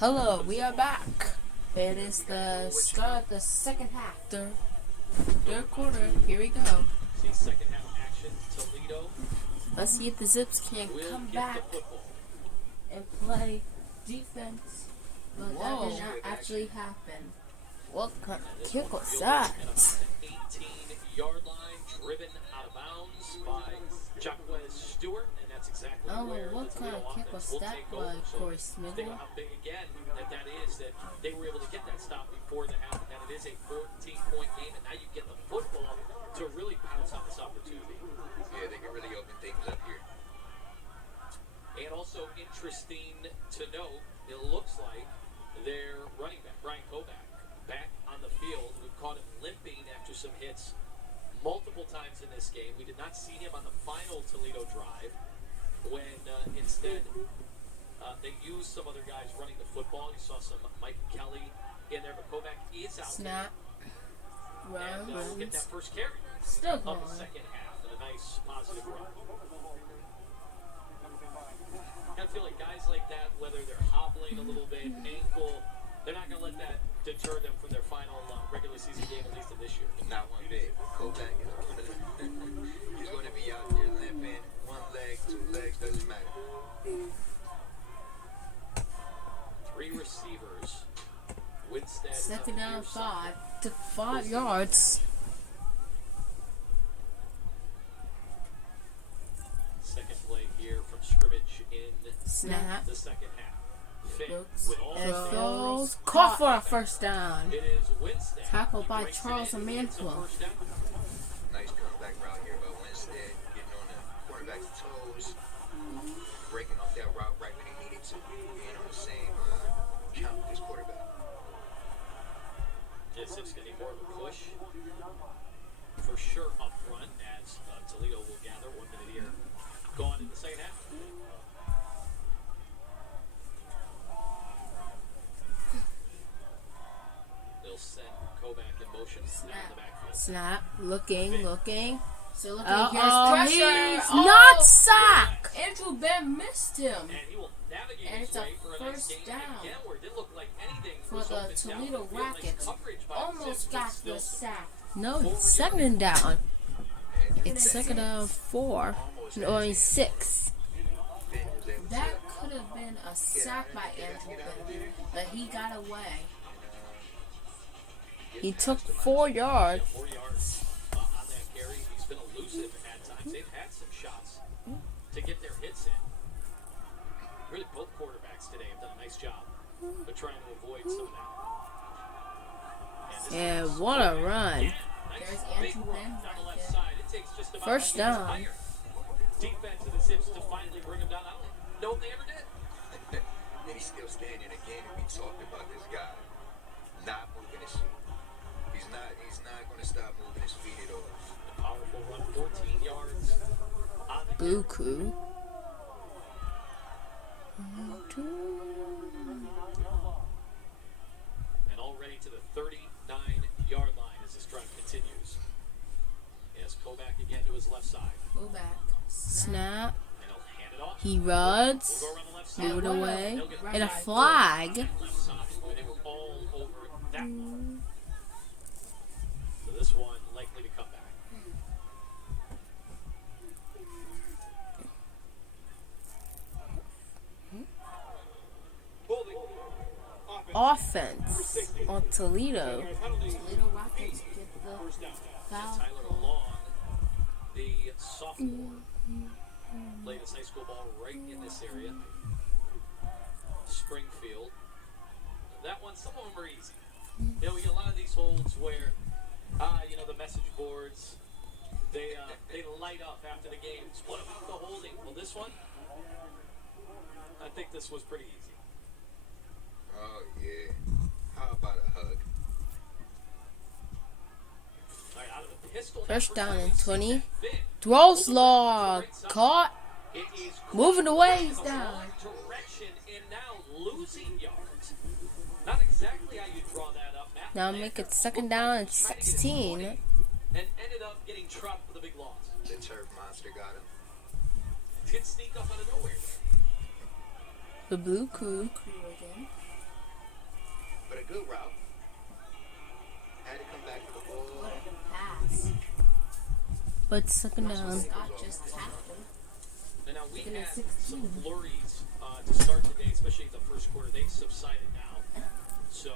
Hello, we are back. It is the start of the second half, third quarter. Here we go. Second half action, Toledo. Let's see if the Zips can come back and play defense. But that did not actually happen. What kind of kick was that? 18-yard line, driven out of bounds by Jacquez Stewart, and that's exactly where what kind of kick was that by Corey Smith? Think about how big again that is, that they were able to get that stop before the half, and that it is a 14-point game, and now you get the football to really pounce on this opportunity. Yeah, they can really open things up here. And also interesting to note, it looks like their running back, Brian Kovac, back on the field. We've caught him limping after some hits multiple times in this game. We did not see him on the final Toledo drive when instead they used some other guys running the football. You saw some Mike Kelly in there, but Kovac is out Snap. there. And we'll get that first carry Still of going. the second half and a nice positive run. I feel like guys like that, whether they're hobbling a little bit, ankle, they're not going to let that deter them from their final regular season game, at least of this year. Not one bit. Kovac is he's going to be out there limping. One leg, two legs, doesn't matter. Three receivers. Winstead. Second down 5. Took 5 yards. Second play here from scrimmage in Snap. the second half. Finn Looks with all and the throws. Caught for a first down. It is Winstead. Tackled He by breaks it Charles in, gets the Amantua. first down. Nice comeback route here by Winstead, getting on the quarterback's toes, breaking off that route right when he needed to, being on the same count as quarterback. Yeah, Zips going to need more of a push for sure up front as Toledo will gather. 1 minute here gone in the second half. They'll send Kovac in motion down the backfield. Snap. Looking. Still looking. Uh-oh, Here's pressure. he's Not sack. Andrew Ben missed him. And he will navigate And his it's a way for a nice first gain. down Again, where it didn't look like anything For was the open down Toledo the field. Nice Rockets. coverage by the Almost Zips, got but still the some sack. No, it's second down. It's second down 4. And only 6. Finn was able to That could have been a sack by Andrew Ben, but he got away. He took 4 yards. 4 yards on that carry. He's been elusive at times. They've had some shots to get their hits in. Really, both quarterbacks today have done a nice job of trying to avoid some of that. Yeah, what a run. Nice There's big Andrew run Ben down the right left there. side. It takes just about First nothing down. higher. Defense of the Zips to finally bring him down. I don't know if they ever did. and he's still standing again, and we talked about this guy not moving his feet. He's not going to stop moving his feet at all. A powerful run, 14 yards on the Buku. and already to the 39-yard line as this drive continues. As Kovac again to his left side. Go back. Snap. And he'll hand it off. He runs. We'll go around the left side. Move it away. They'll get And a right flag. left side where they were all over that one. So this one likely to come back. Offense on Toledo. Toledo Rockets get the foul. Tyler Long, the sophomore, played his high school ball right in this area. Springfield. That one, some of them are easy. You know, we get a lot of these holds where, the message boards, they light up after the games. What about the holding? Well, this one, I think this was pretty easy. Oh, yeah. How about a hug? All right, out of the pistol, First down and 20. Finn. Throws long. Caught. It is Moving away. He's in the down. wrong direction and now losing yards. Not exactly how you draw that up, Matt. Now make it second down and 16. And ended up getting trapped with a big loss. The turf monster got him. Did sneak up out of nowhere. The blue crew. Crew again. good route. Had to come back for the ball. What a pass. But second down. Scott just tapped him. And now we Looking at had 16. some flurries to start today, especially the first quarter. They've subsided now. So,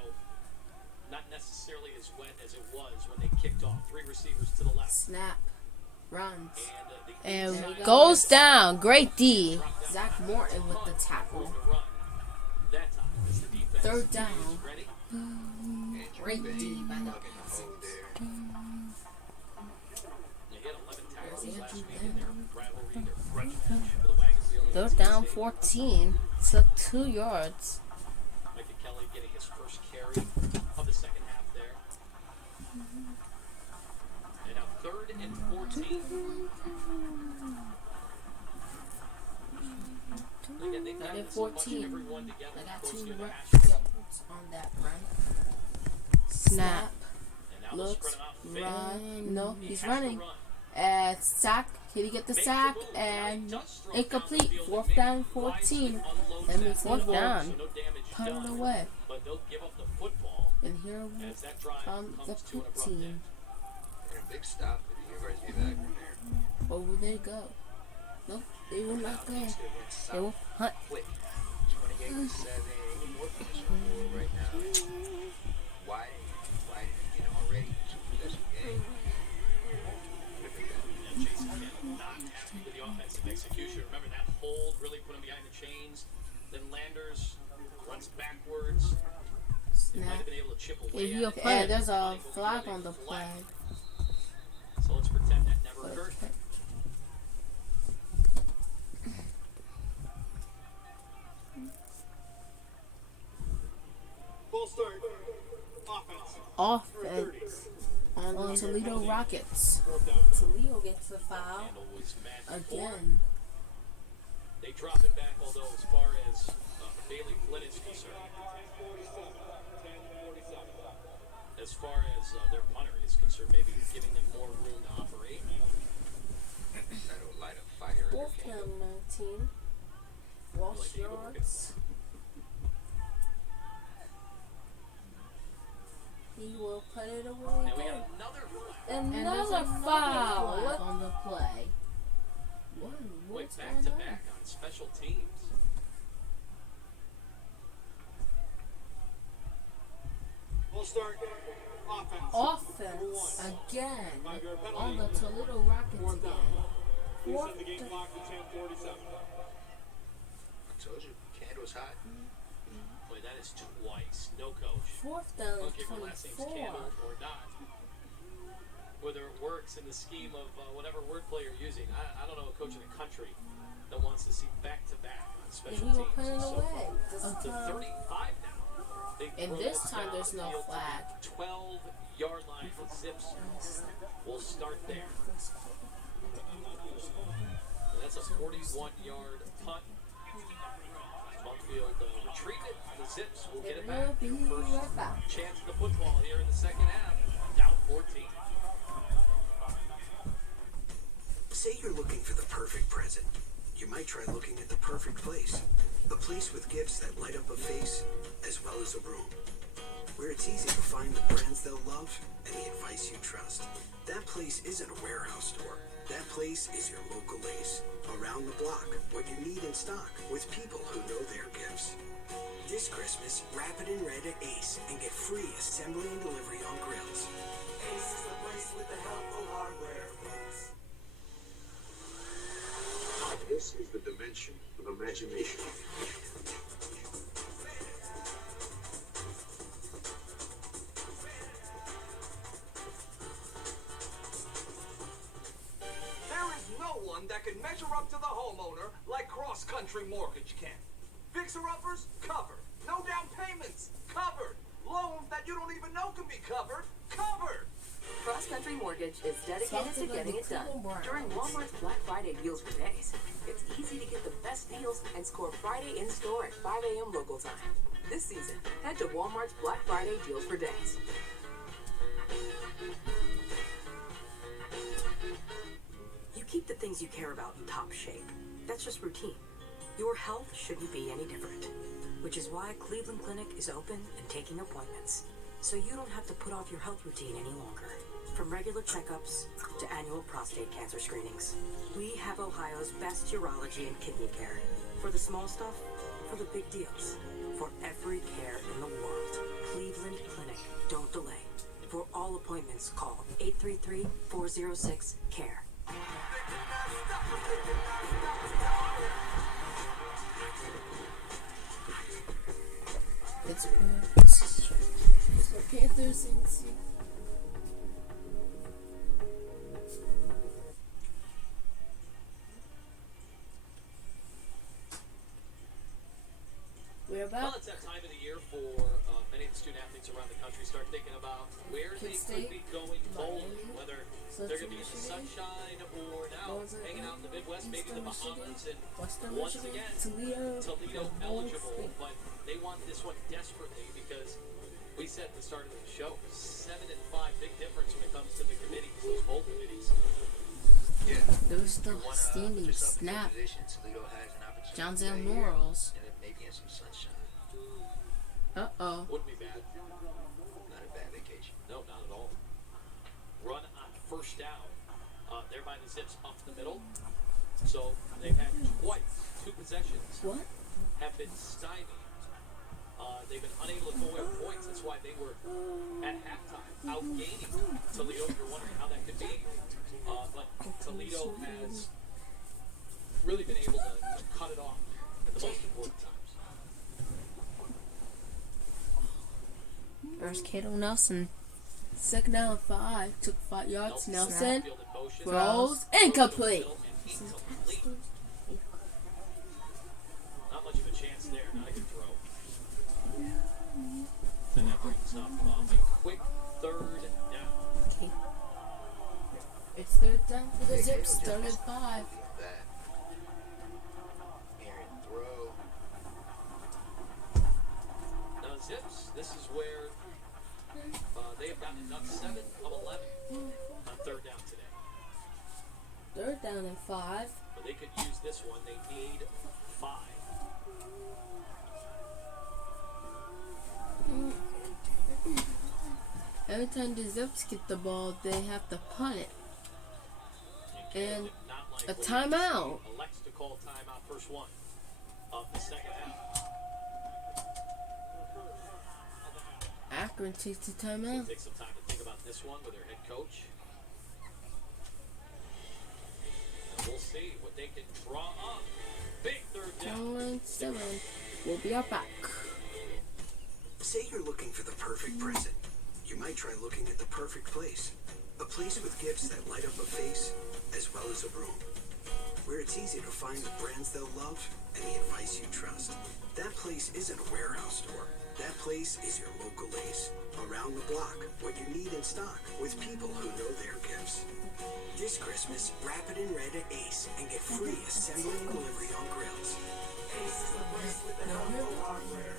not necessarily as wet as it was when they kicked off. 3 receivers to the left. Snap. Runs. And, And we go. goes down. Great D. Zach Morton with the tackle. That time, as the defense 3rd down. is ready. Great D by the They hit 11 tackles last week in their rivalry, their grudge match for the Wagon Wheel. 3rd down, 14. Took 2 yards. Micah Kelly getting his first carry of the second half there. And now 3rd and 14. Again, they've gotten so much of 14. everyone together. I got close 2 near the yards hash. on that run. Snap. And now they'll Looks, spread them out. run. No, He he's has to running. run. And sack. Can he get the Makes sack? move. And Now he does throw incomplete. down the field. 4th Maybe down, wisely 14. unloads That that means football, fourth down. so no damage Put it done. away. But they'll give up the football And here as that drive comes the comes to an abrupt 15. end. And a big stop for the University of Akron there. Where will they go? Nope, they will not go. They went They will south hunt. quick. 28-7. More finishing forward right now. Why you know, already 2-possession game. And Jason Cannon not happy with the offensive execution. Remember that hold really put him behind the chains. Then Landers runs backwards. They might have Snap. been able to chip away Yeah, he'll at it. punt. And there's a flag on the play. So let's pretend that never occurred. Full start. Offense. Offense on the Toledo Rockets. Fourth down. Toledo gets a foul Handle was mad before. again. They drop it back, although as far as Bailey Flynn is concerned, 10-47. as far as their punter is concerned, maybe giving them more room to operate. That'll light a fire in their 4th kingdom. down, 19. Walsh yards. He will put it away Now we again. have another flag. And there's another another foul flag on the play. Went What's back going to on? back on special teams. Full start. Offense. Offense again 5-yard penalty. on the Toledo Rockets Fourth down. again. Reset the game clock to 10:47. I told you, candle's hot. Boy, that is twice. No coach. 4th down, Don't give her last name's 24. Candle or not. Whether it works in the scheme of whatever wordplay you're using, I don't know a coach in the country that wants to see back-to-back on And special he will teams. put it So away. far, This to time, 35 now. They And throw this this time down there's no field to the flag. 12-yard line. The Zips will start there. And that's a 41-yard punt. Bunkfield retreated. The Zips will get it back. will be Their first right back. chance of the football here in the second half. Down 14. Say you're looking for the perfect present. You might try looking at the perfect place. A place with gifts that light up a face as well as a room. Where it's easy to find the brands they'll love and the advice you trust. That place isn't a warehouse store. That place is your local Ace. Around the block, what you need in stock with people who know their gifts. This Christmas, wrap it in red at Ace and get free assembly and delivery on grills. Ace is the place with the helpful hardware, folks. This is the dimension of imagination. There is no one that can measure up to the homeowner like Cross Country Mortgage can. Fixer-uppers? Covered. No down payments? Covered. Loans that you don't even know can be covered? Covered. Cross Country Mortgage is dedicated to getting it done. During Walmart's Black Friday deals for days, it's easy to get the best deals and score Friday in store at 5 a.m. local time. This season, head to Walmart's Black Friday deals for days. You keep the things you care about in top shape. That's just routine. Your health shouldn't be any different. which is why Cleveland Clinic is open and taking appointments, so you don't have to put off your health routine any longer. From regular checkups to annual prostate cancer screenings, we have Ohio's best urology and kidney care. For the small stuff, for the big deals, for every care in the world. Cleveland Clinic. Don't delay. For all appointments, call 833-406-CARE. It's for Panthers and we're Well, about it's that time of the year for many of the student athletes around the country start thinking about where they could be going bowling, whether they're going to be in the sunshine or now hanging out in the Midwest, maybe the Bahamas, and once again, Toledo eligible, but they want this one desperately because we said at the start of the show, 7 and 5, big difference when it comes to the committees, those bowl committees. Yeah. those still You wanna standing put yourself in a snap. position, Toledo has an opportunity Johnsdale right here, Morals. and it may be in some sunshine. Uh-oh. Wouldn't be bad. Not a bad vacation. No, not at all. Run on first down. There by the Zips up the middle. So they've had twice, 2 possessions What? have been stymied. They've been unable to go away with points. That's why they were at halftime outgaining Toledo. You're wondering how that could be. But Toledo has really been able to cut it off at the most important times. There's Cato Nelson. Second down and 5. Took 5 yards. Nelson Field in motion. throws incomplete. Incomplete. Not much of a chance there. Not a good throw. And that brings up a quick 3rd down. Okay. It's 3rd down for the Zips. 3rd and 5. That. Aaron throw. Now Zips, this is where they have gotten enough 7 of 11 on 3rd down today. 3rd down and 5. But they could use this one. They need 5. Every time the Zips get the ball, they have to punt it. And a timeout. Elects to call timeout, first one of the second half. Akron takes the timeout. Take some time to think about this one with their head coach. And we'll see what they can draw up. Big 3rd down. 7. We'll be right back. Say you're looking for the perfect present. You might try looking at the perfect place. A place with gifts that light up a face as well as a room. Where it's easy to find the brands they'll love and the advice you trust. That place isn't a warehouse store. That place is your local Ace. Around the block, what you need in stock with people who know their gifts. This Christmas, wrap it in red at Ace and get free assembly and delivery on grills. Ace is the place with the hardware.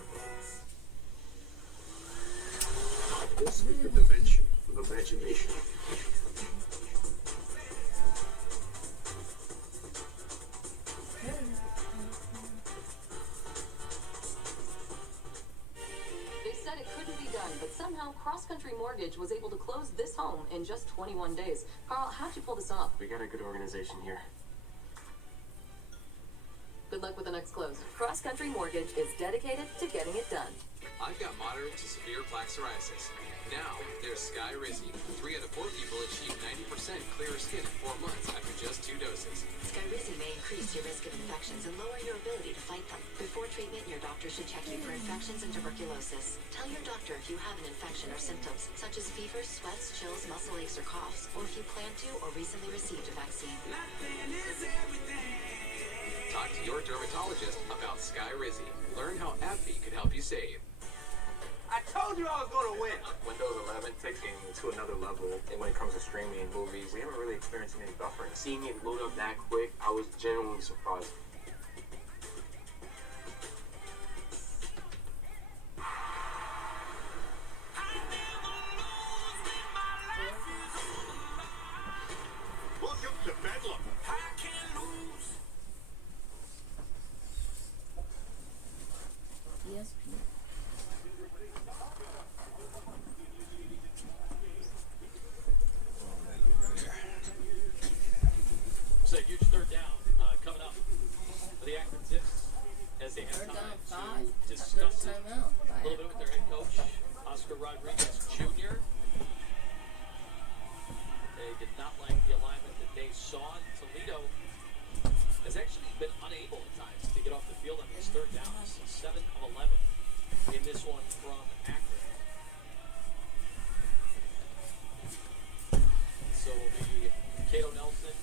This is the dimension of imagination. They said it couldn't be done, but somehow Cross Country Mortgage was able to close this home in just 21 days. Carl, how'd you pull this off? We got a good organization here. Good luck with the next close. Cross Country Mortgage is dedicated to getting it done. I've got moderate to severe plaque psoriasis. Now, there's Sky Rizzy. 3 out of 4 people achieve 90% clearer skin in 4 months after just 2 doses. Skyrizi may increase your risk of infections and lower your ability to fight them. Before treatment, your doctor should check you for infections and tuberculosis. Tell your doctor if you have an infection or symptoms, such as fever, sweats, chills, muscle aches, or coughs, or if you plan to or recently received a vaccine. Talk to your dermatologist about Sky Rizzy. Learn how AbbVie could help you save. I told you I was going to win. Windows 11 takes gaming to another level. And when it comes to streaming movies, we haven't really experienced any buffering. Seeing it load up that quick, I was genuinely surprised. Welcome to Bedlam. Yes, saw, Toledo has actually been unable at times to get off the field on these third downs. 7 of 11 in this one from Akron. So it'll be Cato Nelson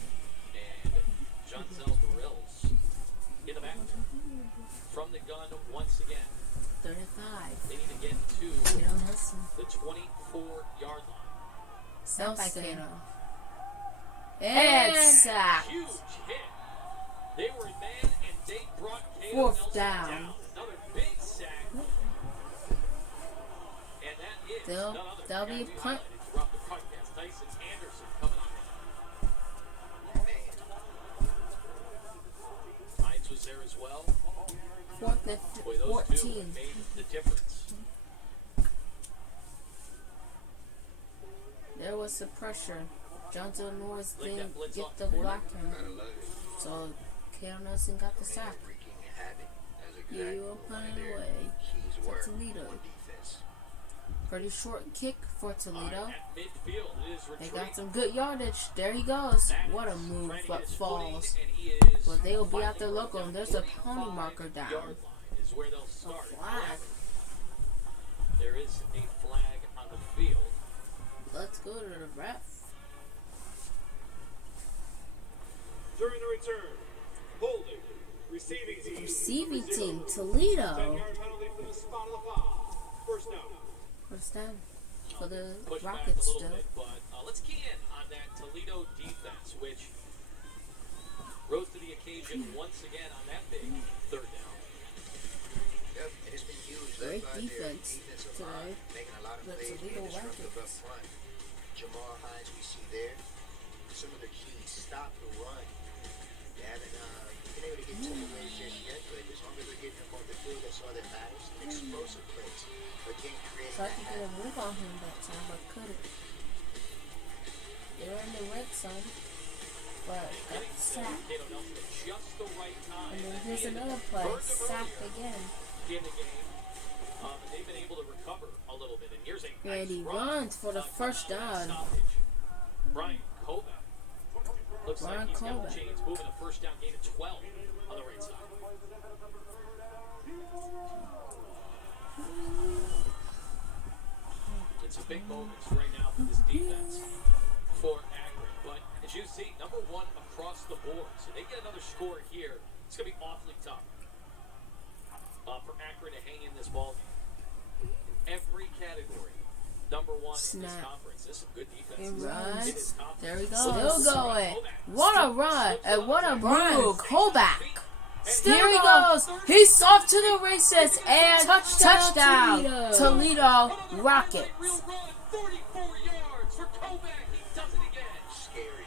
and John Barills in the back from the gun once again. 35. They need to get to the 24-yard line. Sounds like Nelson. Cato. And sack. Huge hit. They were in man and they brought Cato Fourth Nelson down. Another big sack. And that is They'll none other be than a punt. throughout the podcast. Tyson Anderson coming on. Hines was there as well. Fourth and Boy, those 14. two made the difference. There was some pressure. Johnson Norris Like didn't that blitz get off the the corner. block him. So Cato Nelson got the sack. Yeah, you will punt it away for Toledo. Pretty short kick for Toledo. At midfield, it is They retreat. got some good yardage. There he goes. What a move, Trying to but get his falls. footing, and he is But they will be out there finally local, and down there's a pony 45 marker down. yard line is where they'll A start. flag. There is a flag on the field. Let's go to the ref. During the return, holding, receiving team. Receiving number team, 0. Toledo. 10-yard penalty for the spot of the foul. First down. First down for the Push back a Rockets little still. bit, but let's key in on that Toledo defense, which rose to the occasion once again on that big third down. Yep, and it's been huge. Great led by their defense defensive today. line, making a lot of The plays, Toledo being disruptive up Rockets. front. Jamal Hines, we see there. Some of the keys stop the run. They haven't been able to get to the plays just yet, but as long as they're getting them on the field, that's all that matters. And explosive plays. Again, creating Tried to that get a move on him that time, but couldn't. They were in the red zone, but got the sack. Cato Nelson at just the right time. And then here's another play, sack again. In the game. They've been able to recover a little bit. And here's a And he nice run. runs for the first down. Stoppage. Brian Kovac. Looks Brian like he's got Kovac. the chains moving a first down gain of 12 on the right side. It's a big moment right now for this defense for Akron. But as you see, number one across the board. So they get another score here. It's going to be awfully tough for Akron to hang in this ball game. Every category, number one in this Snap. conference. This is a good defense. He in this runs. conference. There he Still goes. going. What a run. And what a move. Kovac. Still Here he going. goes. He's off to the races and touchdown. Toledo Rockets. Real run, 44 yards for Kovac. He does it again. scary.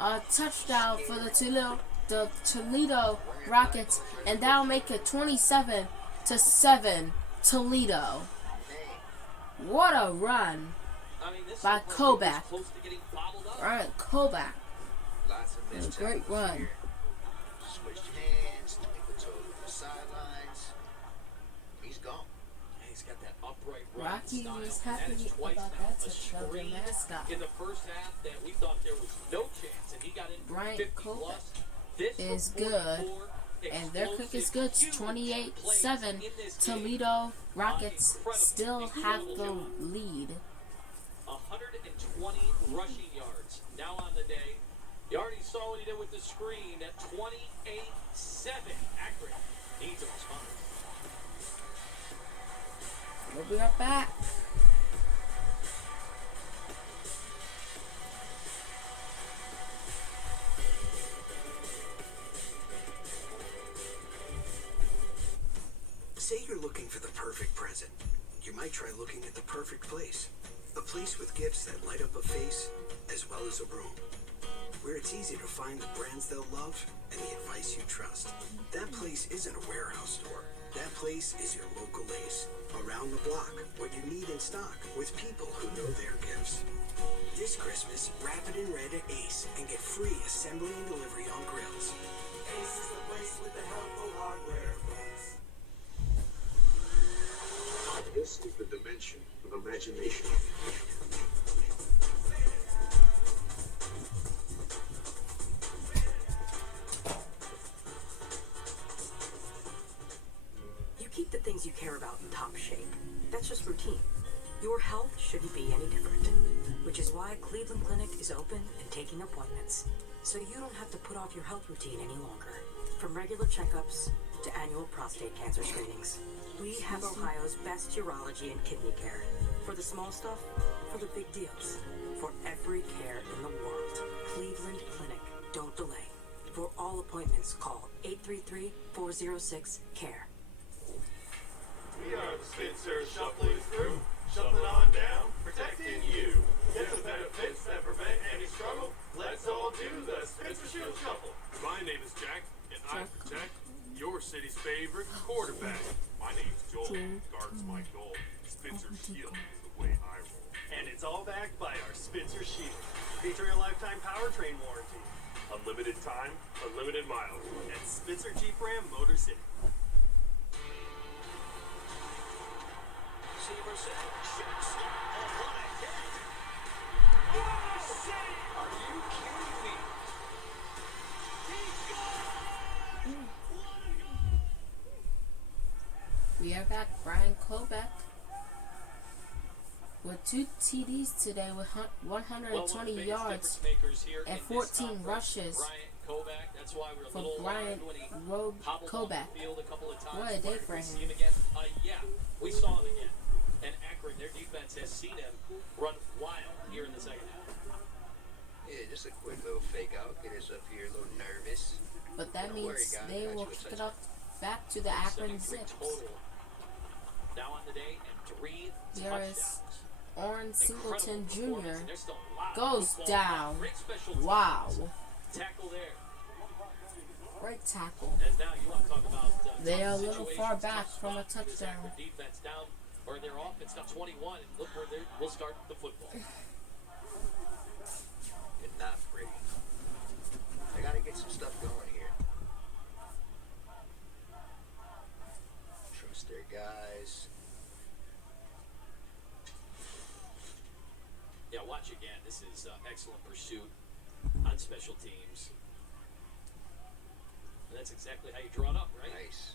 A touchdown for the Toledo Rockets, and that'll make it 27-7 Toledo. What a run I mean, this by is Kovac. close to getting bottled up. Ryan Kovac. Lots of missed A great tackles run. here. Switched hands, took the sidelines. He's gone. Yeah, he's got that upright run Rocky style. was That happy is twice about now. that A touchdown, the screen mascot. in the first half that we thought there was no chance, and he got in for Brian 50 Kovac plus. This is for 44, good, and their kick is good. explosive, 28-7. huge plays in this game. Toledo Rockets Incredible. still have the lead. 120 rushing yards now on the day. You already saw what he did with the screen at 28-7. Akron needs a response. We'll be right back. Say you're looking for the perfect present. You might try looking at the perfect place. A place with gifts that light up a face as well as a room. Where it's easy to find the brands they'll love and the advice you trust. That place isn't a warehouse store. That place is your local Ace. Around the block, what you need in stock with people who know their gifts. This Christmas, wrap it in red at Ace and get free assembly and delivery on grills. Ace is the place with the helpful hardware, folks. This is the dimension of imagination. top shape. That's just routine. Your health shouldn't be any different. Which is why Cleveland Clinic is open and taking appointments. So you don't have to put off your health routine any longer. From regular checkups to annual prostate cancer screenings. We have Ohio's best urology and kidney care. For the small stuff, for the big deals. For every care in the world. Cleveland Clinic. Don't delay. For all appointments, call 833-406-CARE. We are the Spitzers shuffling through, shuffling on down, protecting you. Get the benefits that prevent any struggle. Let's all do the Spitzer Shield Shuffle. My name is Jack, and I protect your city's favorite quarterback. My name's Joel, guards my goal. Spitzer Shield is the way I roll. And it's all backed by our Spitzer Shield, featuring a lifetime powertrain warranty. Unlimited time, unlimited miles. At Spitzer Jeep Ram Motor City. Are you kidding me? We are back. Brian Kobeck with 2 TDs today with 120 yards and 14 rushes for Brian Kobeck. What a day for him. Yeah, we saw him again. And Akron, their defense has seen him run wild here in the second half. Yeah, just a quick little fake out. Get us up here a little nervous. But that means they will kick it off back to the Akron Zips. Now on the day, and 3 Here is touchdowns. Oren Singleton Jr. goes down. Wow. Tackle there. Great tackle. And now you want to talk about they are a little far back from a touchdown. Defense down, or their offense down 21, and look where we'll start the football. It's not pretty. I gotta get some stuff going here. Trust their guys. Yeah, watch again. This is excellent pursuit on special teams. And that's exactly how you draw it up, right? Nice.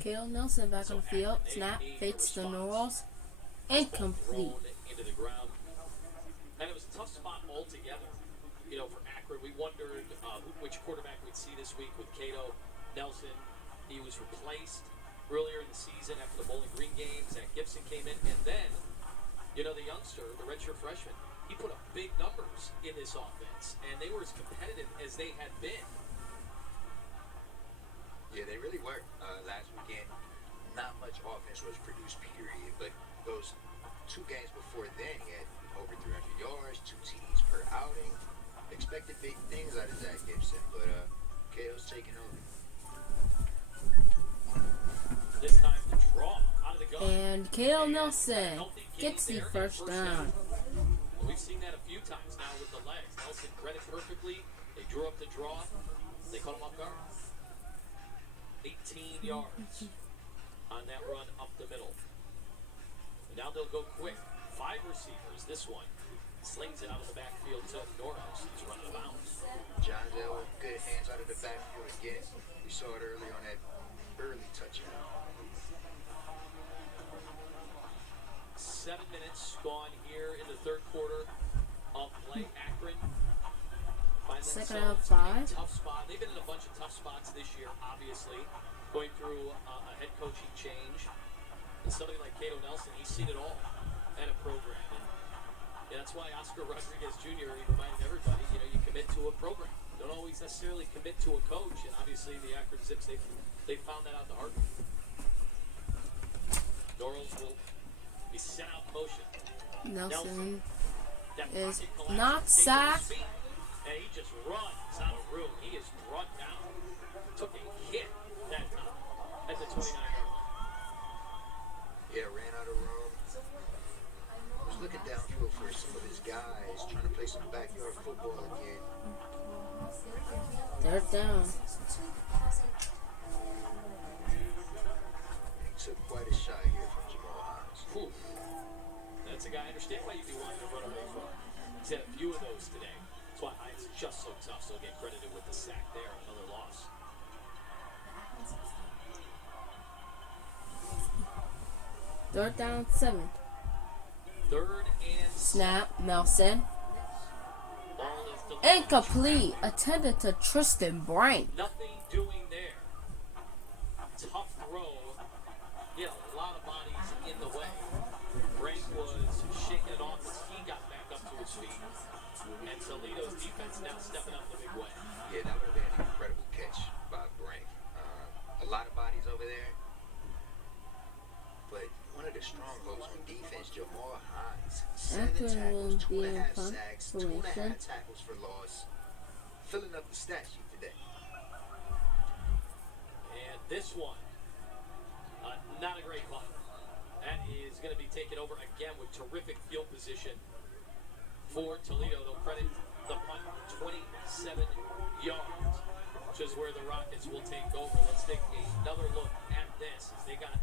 Kale Nelson back on the field. Snap, fakes the Norwalls. Incomplete. Into the ground. And it was a tough spot altogether. You know, for Akron, we wondered which quarterback we'd see this week with Cato Nelson. He was replaced earlier in the season after the Bowling Green game. Zach Gibson came in, and then, you know, the youngster, the redshirt freshman, he put up big numbers in this offense, and they were as competitive as they had been. Yeah, they really were. Last weekend, not much offense was produced, period. But those 2 games before then, he had over 300 yards, 2 TDs per outing. Expected big things out of Zach Gibson, but Cato's taking over. This time the draw out of the gun. And Kale Nelson gets the first down. We've seen that a few times now with the legs. Nelson read it perfectly. They drew up the draw. They caught him off guard. 18 yards on that run up the middle. And now they'll go quick. 5 receivers. This one slings it out of the backfield to Norris. He's running out of bounds. John Dell with good hands out of the backfield again. We saw it early on that early touchdown. 7 minutes gone here in the third quarter of play. Akron finds Second out themselves in 5. a tough spot. They've been in a bunch of tough spots this year, obviously, going through a head coaching change. And somebody like Cato Nelson, he's seen it all at a program. And that's why Oscar Rodriguez Jr., he reminded everybody, you know, you commit to a program. Don't always necessarily commit to a coach. And obviously the Akron Zips, they found that out the hard way. Norris will be sent out in motion. Nelson That is pocket collapse, not takes sacked. his feet, and he just runs out of room. He is brought down. Took a hit that time at the 29-yard line. Yeah, ran out of room. Was looking downfield for some of his guys, trying to play some backyard football again. Third down. He took quite a shot here from Jamal Hines. Whew. That's a guy I understand why you'd be wanting to run away from. He's had a few of those today. That's why Hines is just so tough, so he'll get credited with the sack. Third down, 7. Third and Snap, Nelson. ball is delivered. Incomplete. Attended to Tristan Brink. Nothing doing there. Tough throw. He had a lot of bodies in the way. Brink was shaking it off as he got back up to his feet. And Toledo's defense now stepping up the big way. Yeah, that would have been an incredible catch by Brink. A lot of bodies over there. But one of the strongholds on defense, Jamal Hines. 7 tackles, 2.5 sacks, 2.5 tackles for loss. Filling up the stat sheet today. And this one, not a great call. That is going to be taken over again with terrific field position for Toledo. They'll credit the punt 27 yards, which is where the Rockets will take over. Let's take another look at this as they got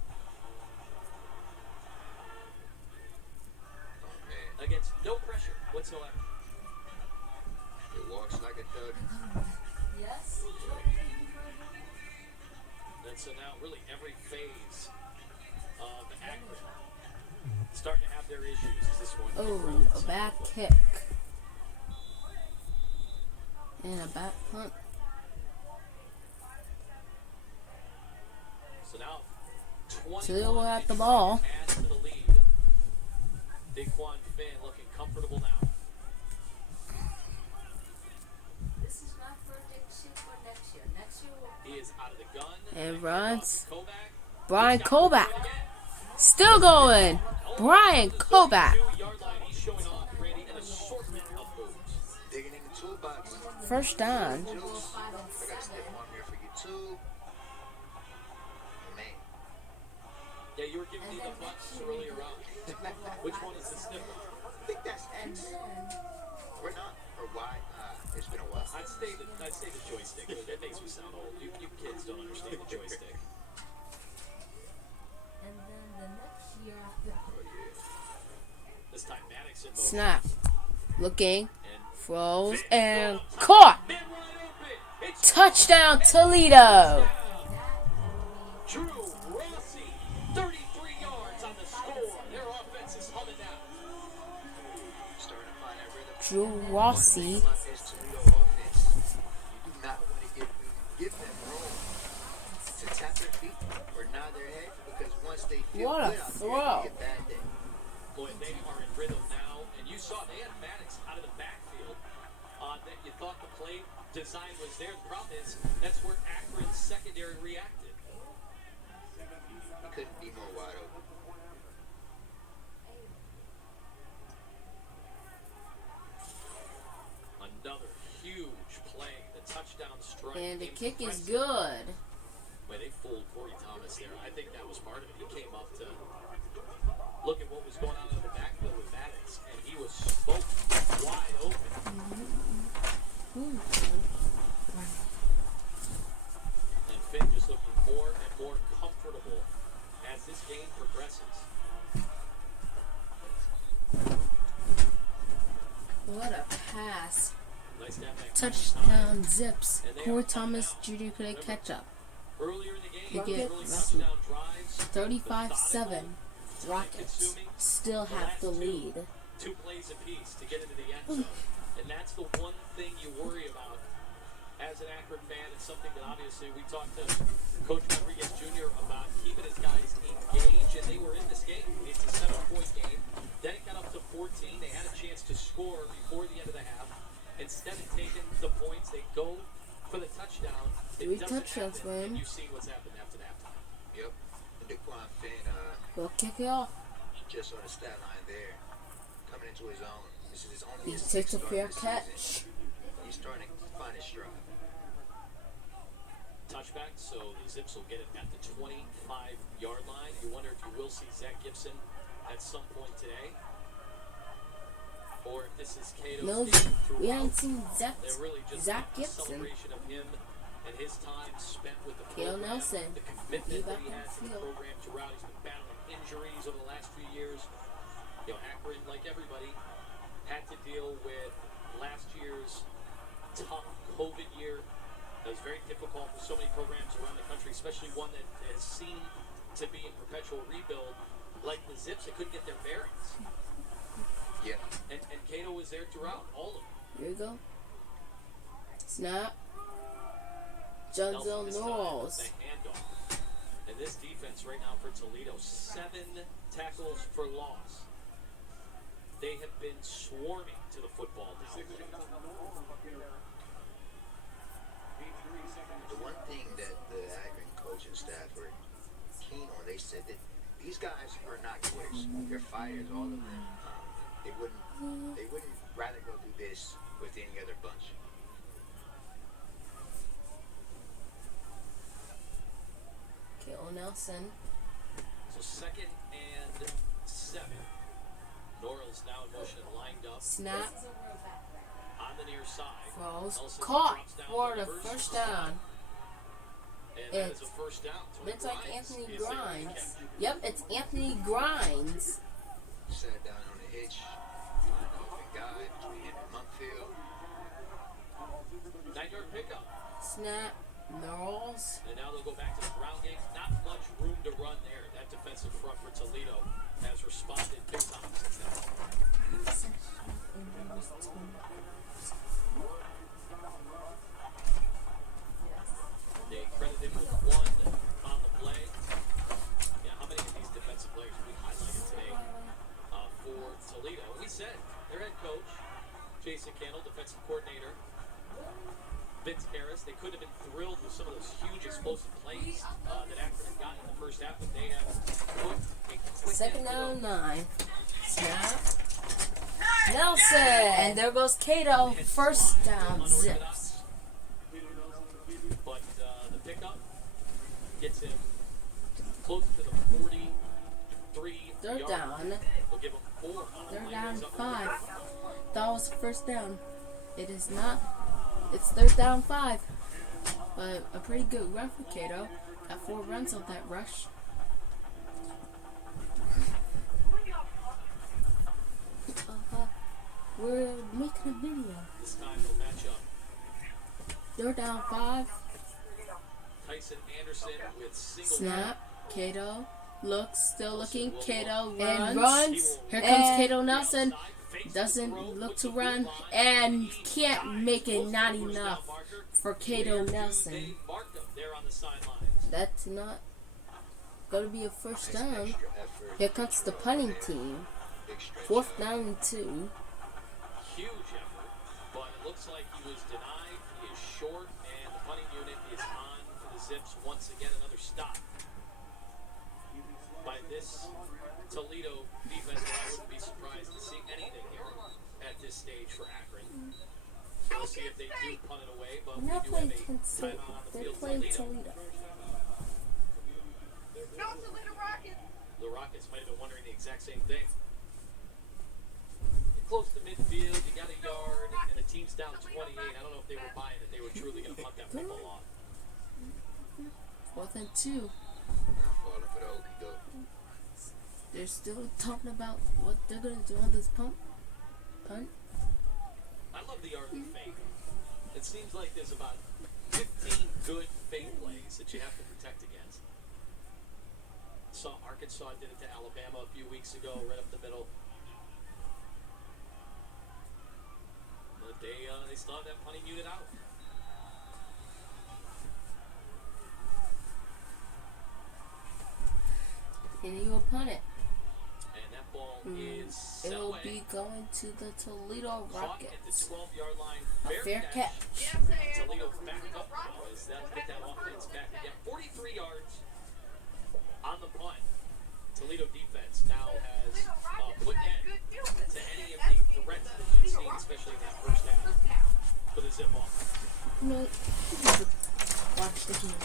against no pressure whatsoever. It walks like a duck. Yes. And so now really every phase of Akron starting to have their issues as this one. Oh, a bad kick. And a bad punt. So now 20 Toledo will have the ball. adds to the lead. Daquan Finn looking comfortable now. This is not for prediction for next year. Next year will He is out of the gun. And runs. Kovac. Brian Kovac. Still going. Brian Kovac. 2-yard line. He's showing off Randy an assortment of moves. Digging in the toolbox. First down. I got to step on here for you too. Man. Yeah, you were giving me the bucks earlier on. Which one is the stiffer? I think that's X. Or not. Or Y. It's been a while. I'd say the joystick. That makes me sound old. You kids don't understand the joystick. and then the next year after. Oh, yeah. This time Maddox in motion. Snap. Looking. And Throws and caught. man wide open. It's Touchdown Toledo. Drew Rossi, 33 yards on the score. Their offense is humming now. Starting to find that rhythm. Drew Rossi. About this Toledo offense, you do not want to give them room to tap their feet or nod their head, because once they feel What a good out there, throw. it'll be a bad day. Boy, they are in rhythm now. And you saw they had Maddox out of the backfield. That you thought the play design was there. The problem is that's where Akron's secondary reacted. He couldn't be more wide open. Another huge play. The touchdown strike. And the kick is Impressive. good. Boy, they fooled Corey Thomas there. I think that was part of it. He came up to look at what was going on in the backfield with Maddox, and he was smoked wide open. And Finn just looking more and more comfortable as this game progresses. What a pass. Nice to have that Touchdown Zips. Corey Thomas Jr. couldn't catch up. earlier in the game. They get early touchdown drives. 35-7. Rockets still have the lead. 2 plays apiece to get into the end zone. And that's the one thing you worry about as an Akron fan. It's something that obviously we talked to Coach Rodriguez Jr. about, keeping his guys engaged, and they were in this game. It's a 7-point game. Then it got up to 14. They had a chance to score before the end of the half. Instead of taking the points, they go for the touchdown. It 3 doesn't touchdowns happen, for him. and you see what's happened after halftime. Yep. And Daquan Finn, We'll kick it off. just on the stat line there, coming into his own. This is only He his takes a 6th fair start catch. this season. He's starting to find his stride. Touchback, so the Zips will get it at the 25-yard line. You wonder if you will see Zach Gibson at some point today, or if this is Cato's No, game we throughout. haven't seen They're really just Zach a Gibson. celebration of him and his time spent with the Cato program, Nelson. the Be commitment back that he on has the to the field. program throughout. He's been battling injuries over the last few years. You know, Akron, like everybody, had to deal with last year's tough COVID year. It was very difficult for so many programs around the country, especially one that has seemed to be in perpetual rebuild. like the Zips, they couldn't get their bearings. Yeah. And Cato was there throughout, all of it. Here we go. Snap. Junzel Knowles. The handoff. And this defense right now for Toledo, 7 tackles for loss. They have been swarming to the football now. The one thing that the Akron coaching staff were keen on, they said that these guys are not quitters. They're fighters, all of them. They wouldn't rather go do this with any other bunch. Kale Nelson. So 2nd and 7. Norrell's now in motion, lined up. Snap. On the near side. Falls. Nelson Caught drops down for the reverse first down. And that is a first down. Looks like Anthony Grimes. Yep, it's Anthony Grimes. Sat down on the hitch, find an open guy between him and Monkfield. 9-yard pickup. Snap. Knowles. And now they'll go back to the ground game. Not much room to run there. That defensive front for Toledo has responded big time since that. They credited with 1 on the play. Yeah, how many of these defensive players we highlighted today for Toledo? We said their head coach, Jason Candle, defensive coordinator, Vince Harris, they could have been thrilled with some of those huge explosive plays that Akron had gotten in the first half, but they have put a quick 2nd down 9. Snap. Nelson. And there goes Cato. First down. Zips. But the pickup gets him close to the 43 Third yard down. line. They'll give him 4 on the 3rd play. down He's up 5. over That was first down. It is not. It's 3rd down 5. But a pretty good run for Cato. Got 4 runs on that rush. We're making a video. This time they'll match up. 3rd down 5. Tyson Anderson with single Snap. Cato. Looks. Still looking. Cato runs. And runs. Here comes Cato Nelson. Doesn't look to run. And can't make it. Not enough for Cato Nelson. That's not going to be a first down. Here comes the punting team. 4th down and 2. Huge effort, but it looks like he was denied. He is short, and the punting unit is on for the Zips once again. Another stop by this Toledo defense. I wouldn't be surprised to see anything here at this stage for Akron. We'll see if they do punt it away, but we do have a timeout on the field. Toledo. No, Toledo Rockets. The Rockets might have been wondering the exact same thing. Close to midfield, you got a yard, and the team's down 28. I don't know if they were buying that they were truly going to punt that football off. 4th and 2. They're still talking about what they're going to do on this punt. I love the art of the fake. It seems like there's about 15 good fake plays that you have to protect against. Saw Arkansas did it to Alabama a few weeks ago, right up the middle. But they still have that punting unit out. And he will punt it. And that ball is set It will away. be going to the Toledo Caught at the Rockets. 12-yard line. A fair catch. Toledo back up now as they'll get that offense back again. 43 yards on the punt. Toledo defense now has put end to any of the threats that you've seen, especially in that first half for the Zip off. No, watch the game.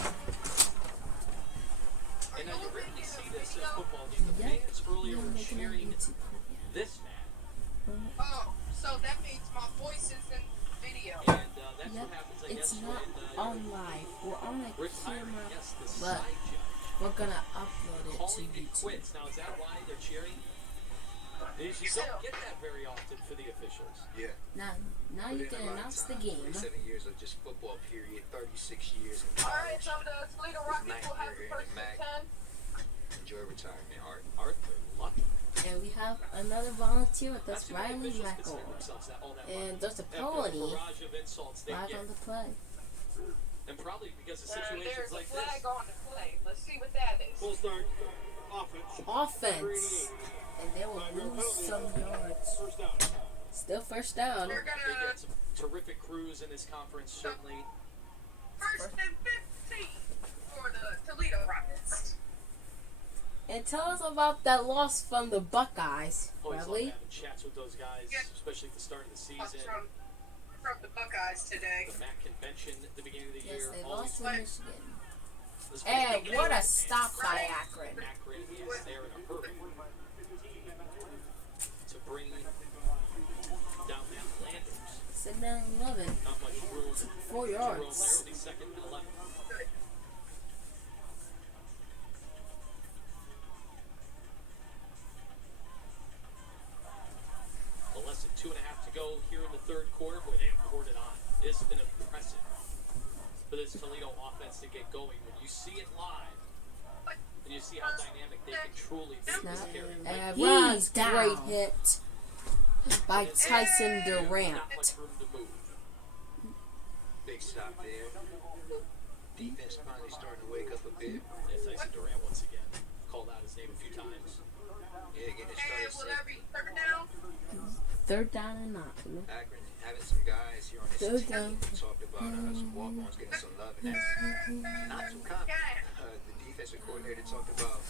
And now you rarely see this in a football game. The fans earlier were cheering this man. Oh, so that means my voice is in video. And that's what happens, I It's guess, not when on live. We're on a camera, yes, the but side judge we're gonna upload it to calling it YouTube. quits. Now, is that why they're cheering? You don't get that very often for the officials. Yeah. Now you can announce the game. 7 years of just football period, 36 years in All right, college. so the Toledo Rockets will have the first and 10. Enjoy retirement, Art. Arthur And we have another volunteer with us, Riley Michael. And there's a pony live on the play. And probably because of situations there's like a flag this. on the play. Let's see what that is. Full start. Offense. And they will lose some yards. First down. Still first down. They're They gonna get some terrific crews in this conference, certainly. first and 15 for the Toledo Rockets. And tell us about that loss from the Buckeyes, Always love Riley. having chats with those guys, especially at the start of the season. From the Buckeyes today. The MAC convention at the beginning of the Yes, year. they always lost to Michigan. this And big what a game. stop by Akron. Akron is there in a hurry to bring down that Landers. Sitting down 11. Not much room. 4 to roam yards. there. It'll be second and 11. Well, less than 2.5 to go here in the third quarter. Boy, they have poured it on. It's been impressive for this Toledo offense to get going. When you see it live, and you see how dynamic they can truly be this carry. And He's great down. hit by Tyson Durant. Not much room to move. Big stop there. Defense finally starting to wake up a bit. And Tyson Durant once again called out his name a few times. Yeah, getting it And started will safe. that be third down? Third down and 9. Akron having some guys here on this Third team down. talked about some walk-ons getting some love, and that's not too common. The defensive coordinator talked about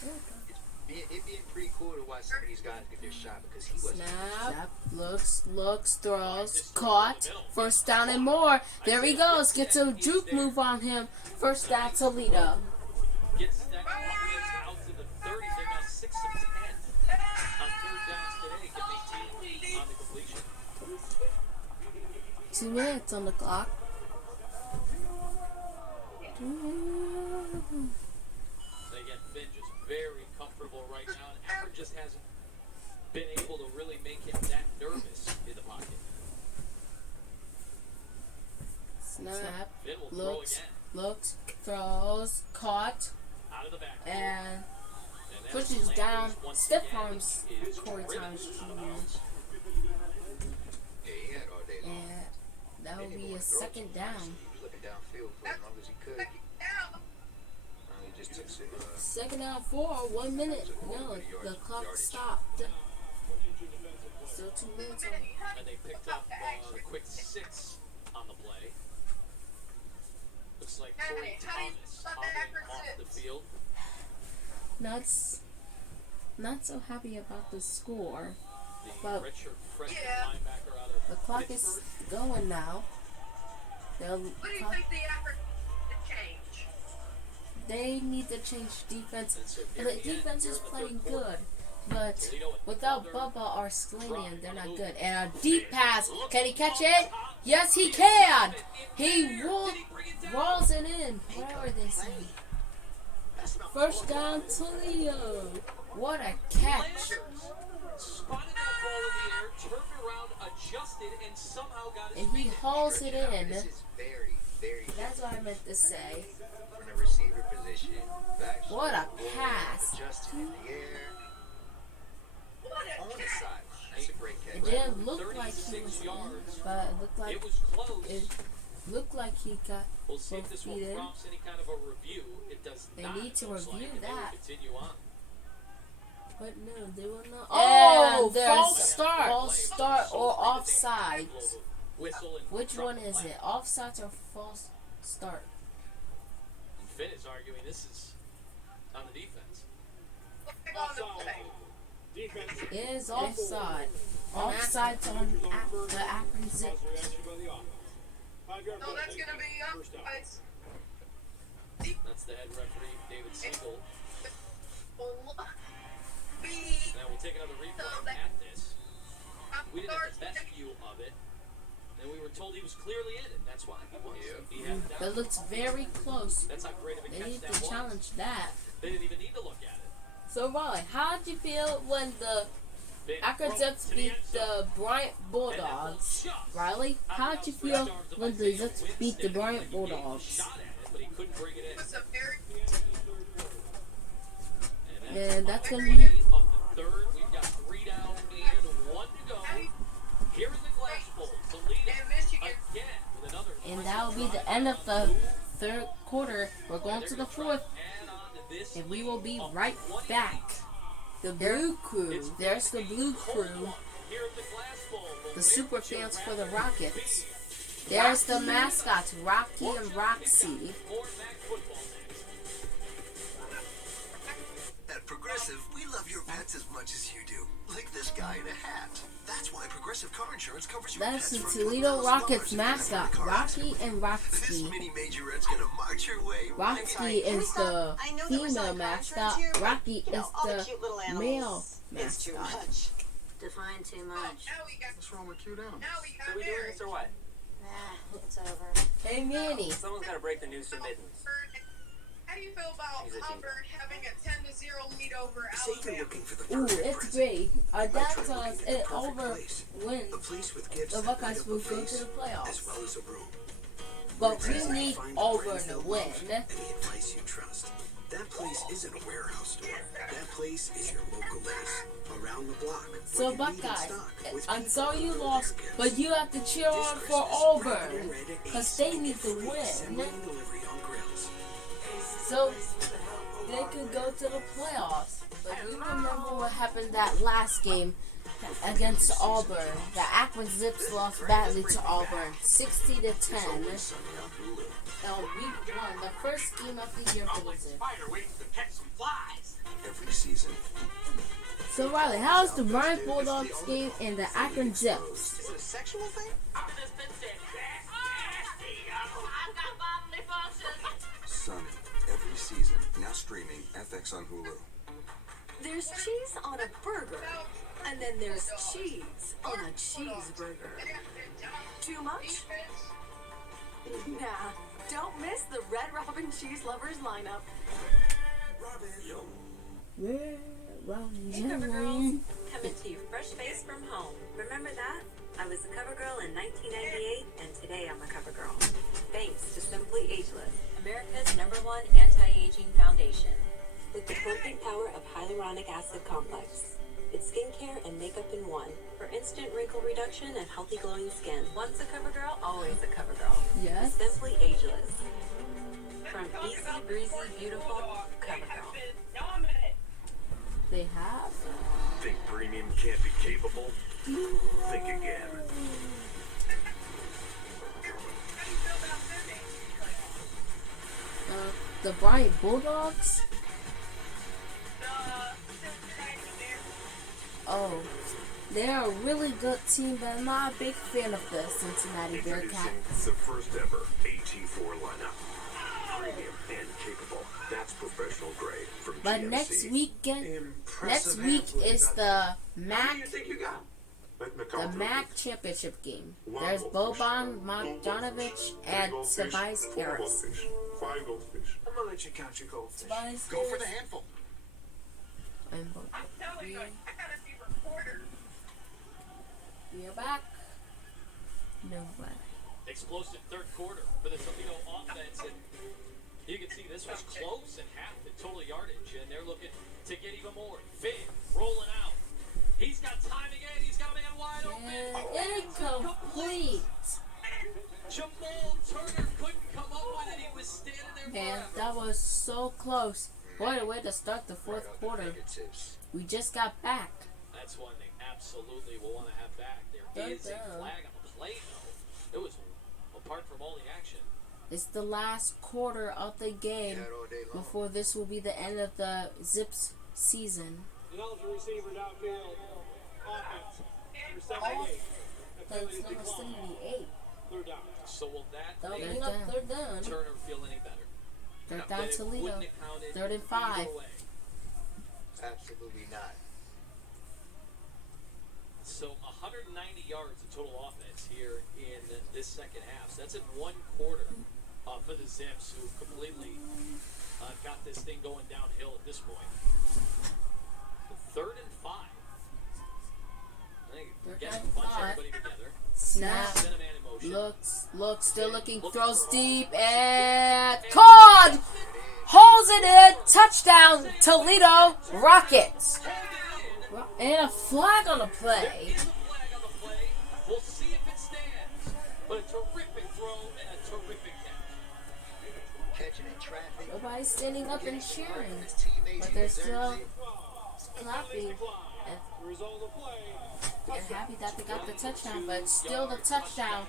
it being pretty cool to watch some of these guys get their shot because he wasn't. Snap. Looks, throws, caught. First down and more. There he goes. Gets a juke move on him. First down, Toledo. Gets that offense out to the 30s. They're now 6 of 10 on third downs today. Get 18 on the completion. 2 minutes on the clock. Again, Finn just very comfortable right now. And Akron just hasn't been able to really make him that nervous in the pocket. Snap. Finn will throw Looks, again. throws, caught, Out of the back. and that pushes Landers down. once Stiff again arms is Corey driven Thomas out of Jr. bounds. Yeah, he had all day long. And that will be a second down. He was looking downfield for as long as he could. He just took some. Second down 4, 1 minute. No, the clock stopped. Still 2 minutes on. And they picked up a quick 6 on the play. Looks like Corey Thomas hobbling off the field. Not so happy about the score. The But redshirt freshman linebacker out of the clock is Pittsburgh. going now. What do you think the effort to change? They need to change defense. And so And here the we end defense here is in the playing third quarter. good. But Toledo without another Bubba or Sklanian, they're not drop. good. And a deep pass. Can he catch it? Yes, he can. He rolls it in. What are they saying? First down, Toledo. What a catch. Spotted that ball in the air, turned around, adjusted, and somehow got his And he feet hauls it in. This is very, very That's what I meant to say. from the receiver position. Back What a shoulder, pass. adjusted in the air. On the sideline. That's a great catch. It didn't look like he 36 was in, yards. but it looked like It was close. it looked like he got We'll see if both this feet one in. prompts any kind of a review. It does They not. need to Looks review like, and they will that. continue on. But no, they will not. Oh, And there's false start. False start or offside. Whistle and Which drop one the is flag. it? Offsides or false start? And Finn is arguing this is on the defense. Defense. It is offside. Offsides on the Akron Zips. No, that's gonna be First down. offsides. That's the head referee, David Siegel. B. Now we'll take another replay at this. We didn't have the best view of it. And we were told he was clearly in it. That's why he was. He had it down. That looks very close. That's how great of a They catch need that to was. challenge that. They didn't even need to look at it. So, Riley, how did you feel when the Big Akron throw Zips to the beat end zone. the Bryant Bulldogs? Riley, how did you feel when the Zips beat the Bryant Bulldogs? Shot at it, but he couldn't bring it in. What's up, Eric? And that's going to the be of the third. We've got that will be the end of the third quarter. We're going to the fourth, and we will be right back. The Blue Crew. There's the Blue Crew. The super fans for the Rockets. There's the mascots, Rocky and Roxy. At Progressive, we love your pets as much as you do. Like this guy in a hat. That's why Progressive Car Insurance covers your That's pets the for Toledo $1,000 Rockets in mascot, car Rocky accident. and This Roxy. mini majorette's gonna march your way. Roxy is the female mascot. Rocky is the male mascot. Define too much. What's wrong with cute animals? So we doing this or what? Nah, it's over. Hey, Manny. Someone's got to break the news to Mittens. How do you feel about Auburn having a 10-0 lead over Say you're Alabama? looking for the Ooh, perfect it's present. great. Our You might dad try tells looking us at the it perfect over place. wins. A place with gifts The that light Buckeyes up will a go to face, the as playoffs. well as a room. But Where we it's need find the Auburn friends to you'll win. love and the advice you trust. That place isn't a warehouse store. That place is your local Lace. Around the block. So, where you meet in Buckeyes, stock with I'm people sorry you who know lost, their gifts. but you have to cheer This on for Christmas, Auburn. grab your red at Because Ace they and need get to free assembly win. and delivery on grills. So they could go to the playoffs. But you remember what happened that last game against Auburn? The Akron Zips lost badly to Auburn, 60-10. And we won the first game of the year for the Zips. Every season. So Riley, how's the Bryant Bulldogs game and the Akron Zips? Is it a sexual thing? Sunny. Every season. Now streaming FX on Hulu. There's cheese on a burger, and then there's cheese on a cheeseburger. Too much? Nah, don't miss the Red Robin Cheese Lovers lineup. Red Robin Hey CoverGirls, coming to you fresh face from home. Remember that? I was a CoverGirl in 1998, and today I'm a CoverGirl. Thanks to Simply Ageless, America's #1 anti-aging foundation. With the potent power of hyaluronic acid complex. It's skincare and makeup in one for instant wrinkle reduction and healthy glowing skin. Once a CoverGirl, always a CoverGirl. Yes. Simply Ageless. From easy, breezy, beautiful, CoverGirl. They have. Think premium can't be capable? Think again. The Bryant Bulldogs. Oh, they're a really good team, but I'm not a big fan of the Cincinnati Introducing Bearcats. the first ever AT4 lineup. Premium and capable. That's professional grade from But GMC. next week Impressive is the How do you think you got? MAC championship game. There's Boban Marjanovic and Tobias Harris. 5 goldfish. I'm gonna let you count your goldfish. Tobias Go for Harris. the handful. And I'm telling you, I gotta be reporter. we are back. Nobody. Explosive third quarter for the Toledo offense, and you can see this was close and half the total yardage, and they're looking to get even more. Finn rolling out. He's got time again. He's got a man wide open. Incomplete. Jamal Turner couldn't come up with it. He was standing there. Man, that was so close. What a way to start the fourth quarter. We just got back. That's one they absolutely will want to have back. There is a flag on the play, though. It was apart from all the action. It's the last quarter of the game before this will be the end of the Zips season. Eligible receiver downfield. Offense. Number 78. That's number 78. Third down. So will that Third make down. Third down. Turner feel any better? Third No, down but it Toledo. wouldn't have counted 3rd and 5. either way. Absolutely not. So 190 yards of total offense here in this second half. So that's in one quarter for the Zips, who completely got this thing going downhill at this point. 3rd and 5. I think again, bunch everybody together. Snap. Send a man in motion. Looks, still looking, throws deep, and caught! Holds it in, touchdown, Toledo Rockets. And a flag on the play. We'll see if it stands. But a terrific throw and a congestion and traffic. Nobody's standing up and Getting to work cheering, with his teammates, but he they're deserves still it. clapping and happy that they got the touchdown. But still the touchdown.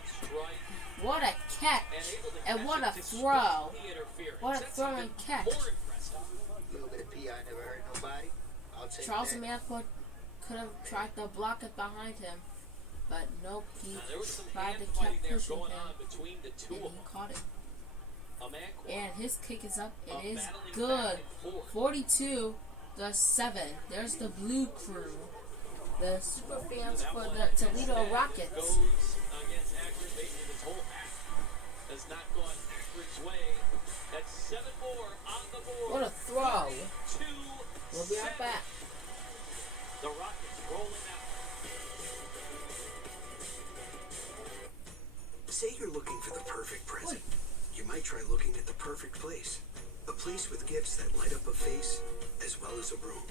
What a catch and what a throw! What a throw and catch! A little bit of PI never hurt nobody. I'll take Charles that. Manford could have tried to block it behind him, but nope, he tried to keep pushing him, and he caught it. And his kick is up. It is good. 42-7. There's the Blue Crew, the super fans for the Toledo Rockets. Against Akron, basically this whole half has not gone Akron's way. That's 7 more on the board. What a throw! We'll be right back. The Rockets rolling out. Say you're looking for the perfect present. You might try looking at the perfect place. A place with gifts that light up a face as well as a room.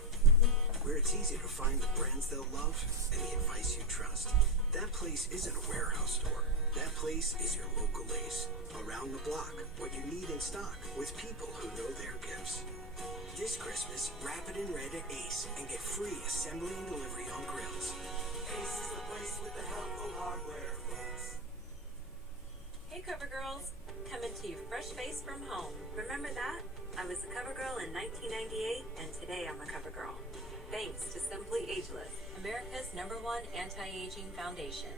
Where it's easy to find the brands they'll love and the advice you trust. That place isn't a warehouse store. That place is your local Ace. Around the block, what you need in stock with people who know their gifts. This Christmas, wrap it in red at Ace and get free assembly and delivery on grills. Ace is the place with the helpful hardware, folks. Hey Cover Girls, coming to you fresh faced from home. Remember that? I was a cover girl in 1998 and today I'm a cover girl. Thanks to Simply Ageless, America's #1 anti-aging foundation.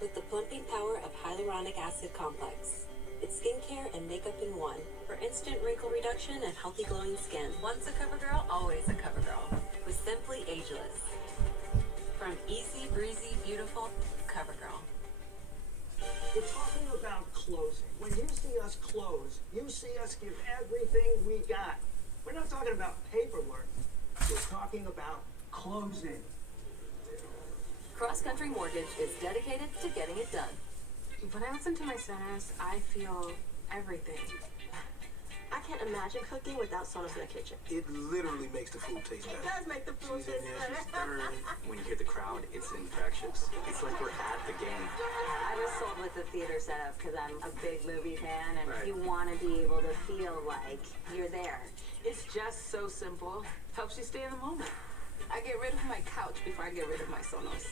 With the plumping power of hyaluronic acid complex. It's skincare and makeup in one for instant wrinkle reduction and healthy glowing skin. Once a cover girl, always a cover girl. With Simply Ageless. From easy, breezy, beautiful, cover girl. We're talking about closing. When you see us close, you see us give everything we got. We're not talking about paperwork. We're talking about closing. Cross Country Mortgage is dedicated to getting it done. When I listen to my Sonos, I feel everything. I can't imagine cooking without Sonos in the kitchen. It literally makes the food taste better. It does make the food She's in taste there, she's better. stirring. When you hear the crowd, it's infectious. It's like we're at the game. I was sold with the theater setup because I'm a big movie fan, and Right. you want to be able to feel like you're there. It's just so simple. Helps you stay in the moment. I get rid of my couch before I get rid of my Sonos.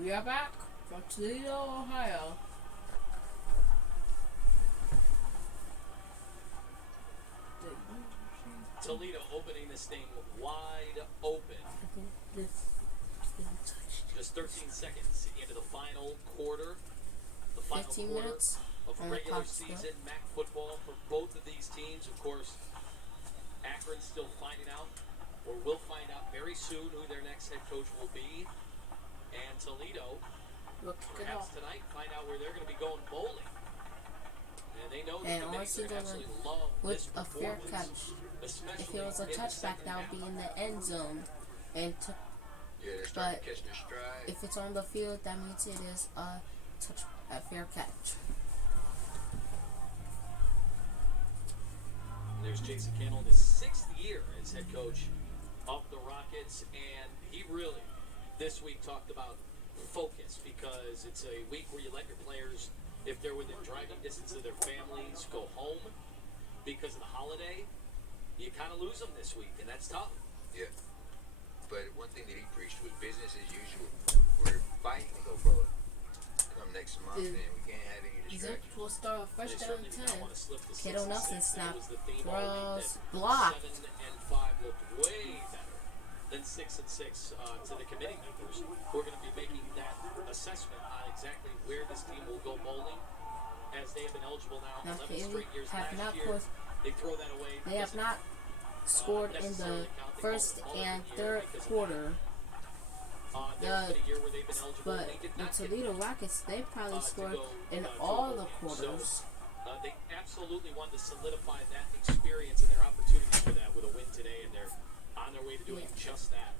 We are back from Toledo, Ohio. Toledo opening this thing wide open. Just 13 seconds into the final quarter. The final 15 quarter minutes of on the regular clock still. season MAC football for both of these teams. Of course, Akron's still finding out, or will find out very soon, who their next head coach will be. And Toledo, perhaps tonight, find out where they're going to be going bowling. And they know And the honestly, committee gonna absolutely love with this a fair performance, catch. If especially it was a in the touchback, second that would half. be in the end zone. And They're starting to catch their stride. if it's on the field, that means it is a fair catch. There's Jason Cannell in his 6th year as head coach of the Rockets, and he really this week talked about focus, because it's a week where you let your players, if they're within driving distance of their families, go home because of the holiday. You kind of lose them this week, and that's tough. Yeah. But one thing that he preached was business as usual. We're fighting to go forward. Come next month, and we can't have any distractions. Zips will start first They down and certainly did not want to slip to 10. Kato 6-6. Nelson That snap. was the theme all week, Throws that blocked. 7 and 5 looked way better than 6 and 6 to the committee members. We're going to be making that assessment on exactly where this team will go bowling, as they have been eligible now 11 straight years. Have not Last year, they throw that away. They have not scored in the first and third quarter. But the Toledo Rockets, they probably scored in all the quarters. They absolutely wanted to solidify that experience and their opportunities for that with a win today, and they're on their way to doing just that.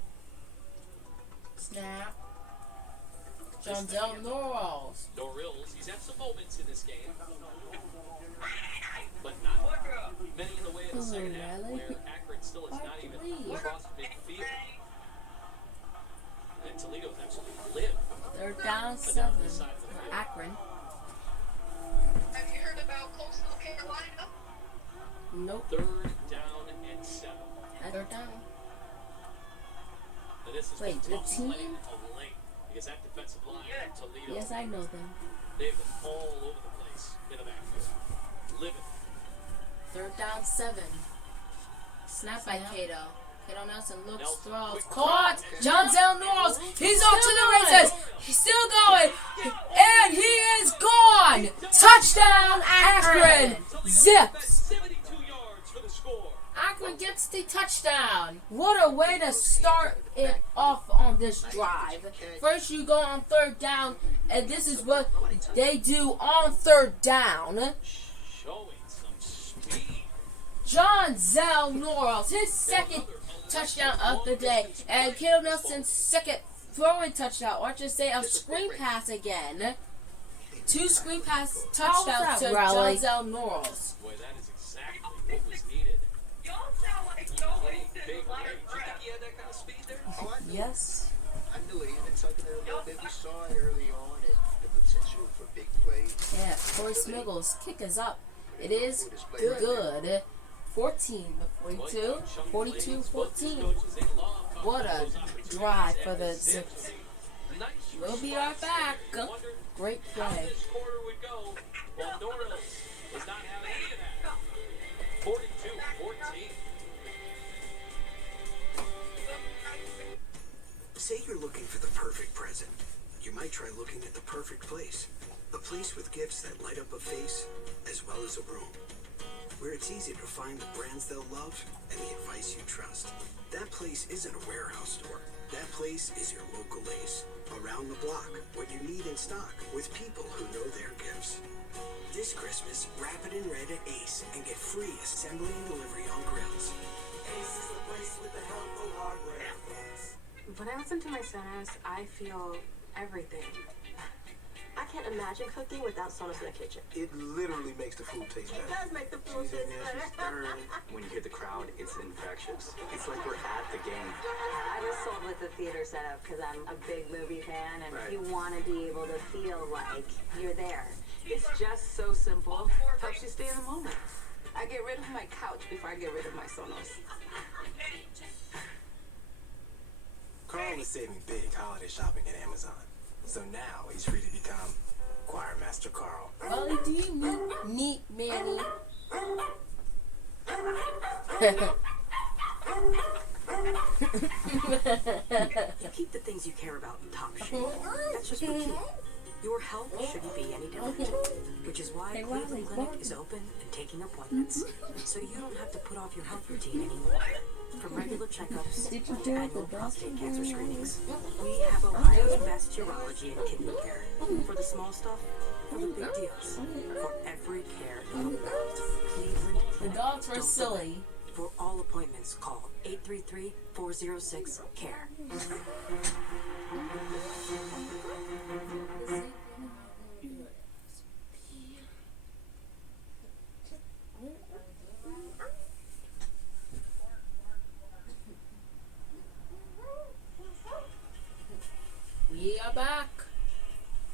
Snap. John Del Norals. Norils, he's had some moments in this game, but not many in the way of the second half, where Akron still has not even crossed midfield. And Toledo absolutely lived. They're down 7 for Akron. Have you heard about Coastal Carolina? Nope. 3rd down and 7. They're down. And this is Wait, the team? of late, because that defensive line at Toledo. Yes, I know them. They've been all over the place in the backfield. Living. 3rd down 7. Snap by Cato. Cato Nelson looks, Nelson, throws, quick caught. pass. John Del Norals. He's off to the races. He's still going. And he is gone. Touchdown, Akron Zips. 72 yards for the score. Akron gets the touchdown. What a way to start it off on this drive. First you go on 3rd down, and this is what they do on 3rd down. Showing some speed. John Del Norals, his 2nd touchdown of the day, and Cato Nelson's 2nd throwing touchdown, or just say a screen pass again. 2 screen pass touchdowns to John Del Norals. Boy, that is exactly what was needed. Y'all sound like y'all wasted Big life. play. Do you think he had that kind of speed there? Oh, I knew Yes. it. I knew it. He's been tucking it a little bit. We saw it early on, and the potential for big plays. Yeah, Corey Smiggles' kick is up. It is good. 14 to 42. 42-14. What a drive for the Zips. We'll be right back. Great How play. this quarter would go while Norris is not having any of that. 42-14. Say you're looking for the perfect present. You might try looking at the perfect place. A place with gifts that light up a face as well as a room. Where it's easy to find the brands they'll love and the advice you trust. That place isn't a warehouse store. That place is your local Ace. Around the block, what you need in stock with people who know their gifts. This Christmas, wrap it in red at Ace and get free assembly and delivery on grills. Ace is the place with the helpful hardware. When I listen to my Sonos, I feel everything. I can't imagine cooking without Sonos in the kitchen. It literally makes the food taste It better. does make the food taste better. When you hear the crowd, it's infectious. It's like we're at the game. I was sold with the theater setup because I'm a big movie fan, and you want to be able to feel like you're there. It's just so simple. Helps you stay in the moment. I get rid of my couch before I get rid of my Sonos. Carl is saving big holiday shopping at Amazon. So now he's free to become Choir Master Carl. Wally, do you need Manny? You keep the things you care about in top shape. That's just what you. Your health shouldn't be any different. Which is why Cleveland Clinic is open and taking appointments. So you don't have to put off your health routine anymore. From regular checkups to annual prostate cancer screenings, we have Ohio's best urology and kidney care. For the small stuff, for the big deals, for every care in the world. Cleveland The Clinic. dogs were Don't silly. delay. For all appointments, call 833-406-CARE. We are back.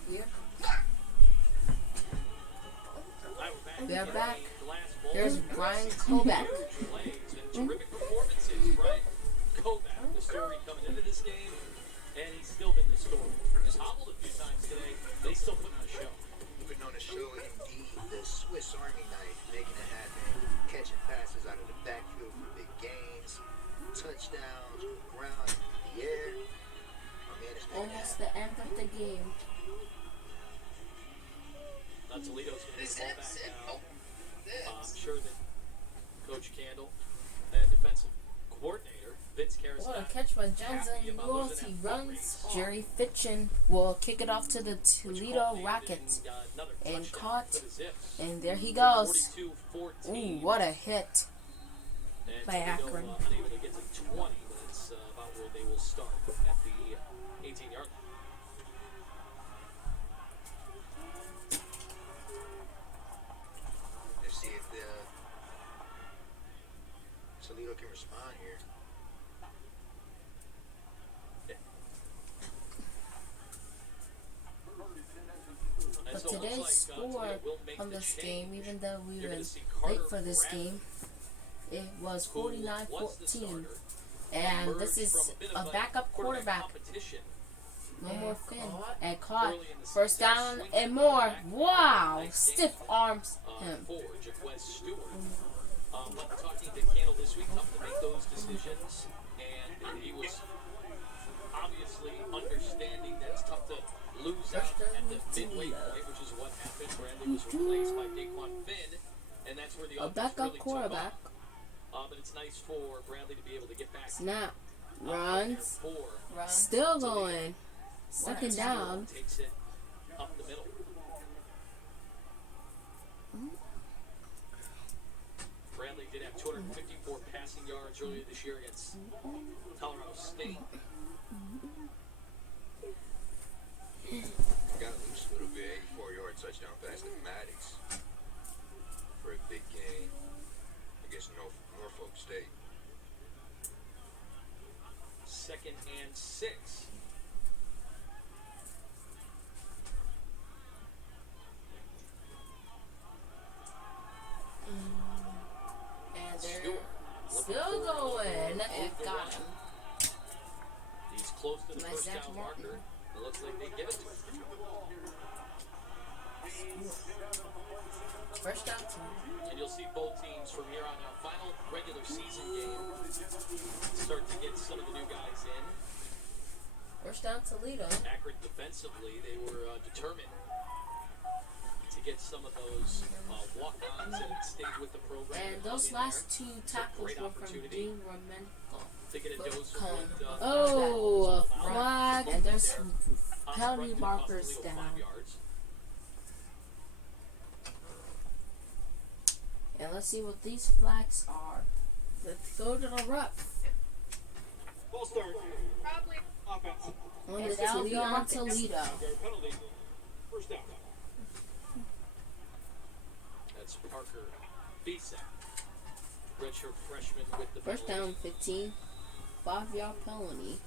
We are back. There's Brian Kovac. Terrific performances, Brian Kovac, the story coming into this game, and he's still been the story. Just hobbled a few times today, but he's still putting on a show. Putting on a show indeed. The Swiss Army knife, making it happen. Catching passes out of the backfield for big gains. Touchdowns, ground, the air. My man is making it Almost happen. the end of the game. Toledo's going to get the ball back now. I'm sure that Coach Candle and defensive coordinator Vince Karras. What a catch by Johnson. Lewis, he runs. Jerry Fitchin will kick it off to the Toledo Rockets. And caught. And there he goes. Ooh, what a hit by Akron. Unable to get to 20, but it's about where they will start at the 18-yard line. respond here. But today's score on this game, even though we were late for this game, it was 49-14. And this is a backup quarterback. No more Finn. And caught. First down and more. Wow. Stiff arms him. Talking to Candle this week, tough to make those decisions. And he was obviously understanding that it's tough to lose out at the midway point, which is what happened. Bradley was replaced by Daquan Finn, and that's where the a backup really quarterback. But it's nice for Bradley to be able to get back. Snap. Runs. Still going. Second down. Takes it up the middle. Bradley did have 254 passing yards earlier this year against Colorado State. Got loose a little bit, 84-yard touchdown pass to Maddox for a big game against Norfolk State. 2nd and 6. And they're still going. And got him. He's close to the first down marker. It looks like they give it to him. First down. And you'll see both teams from here on out. Final regular season game. Start to get some of the new guys in. First down Toledo. Akron defensively, they were determined to get some of those walk-ons and stayed with the program. And those last two tackles were from Dean Romenko. Flag, and there's penalty markers down. And let's see what these flags are. Let's go to the rep. Full start. Probably. Offense. On the Toledo. Penalty. First down. That's Parker Bisek, redshirt freshman with the first down 15. 5-yard penalty.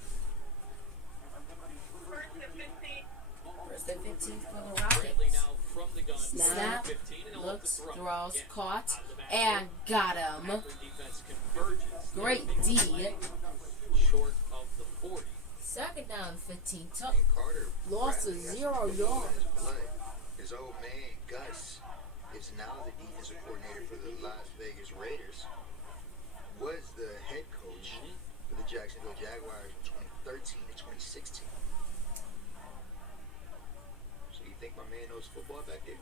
First and 15 for the Rockets. Snap, looks, throws, caught, and got him. Great D. Short of the 40. Second down 15. Lost to 0 yards. His old man, Gus, is now the defensive coordinator for the Las Vegas Raiders. Was the head coach for the Jacksonville Jaguars from 2013 to 2016. So you think my man knows football back there?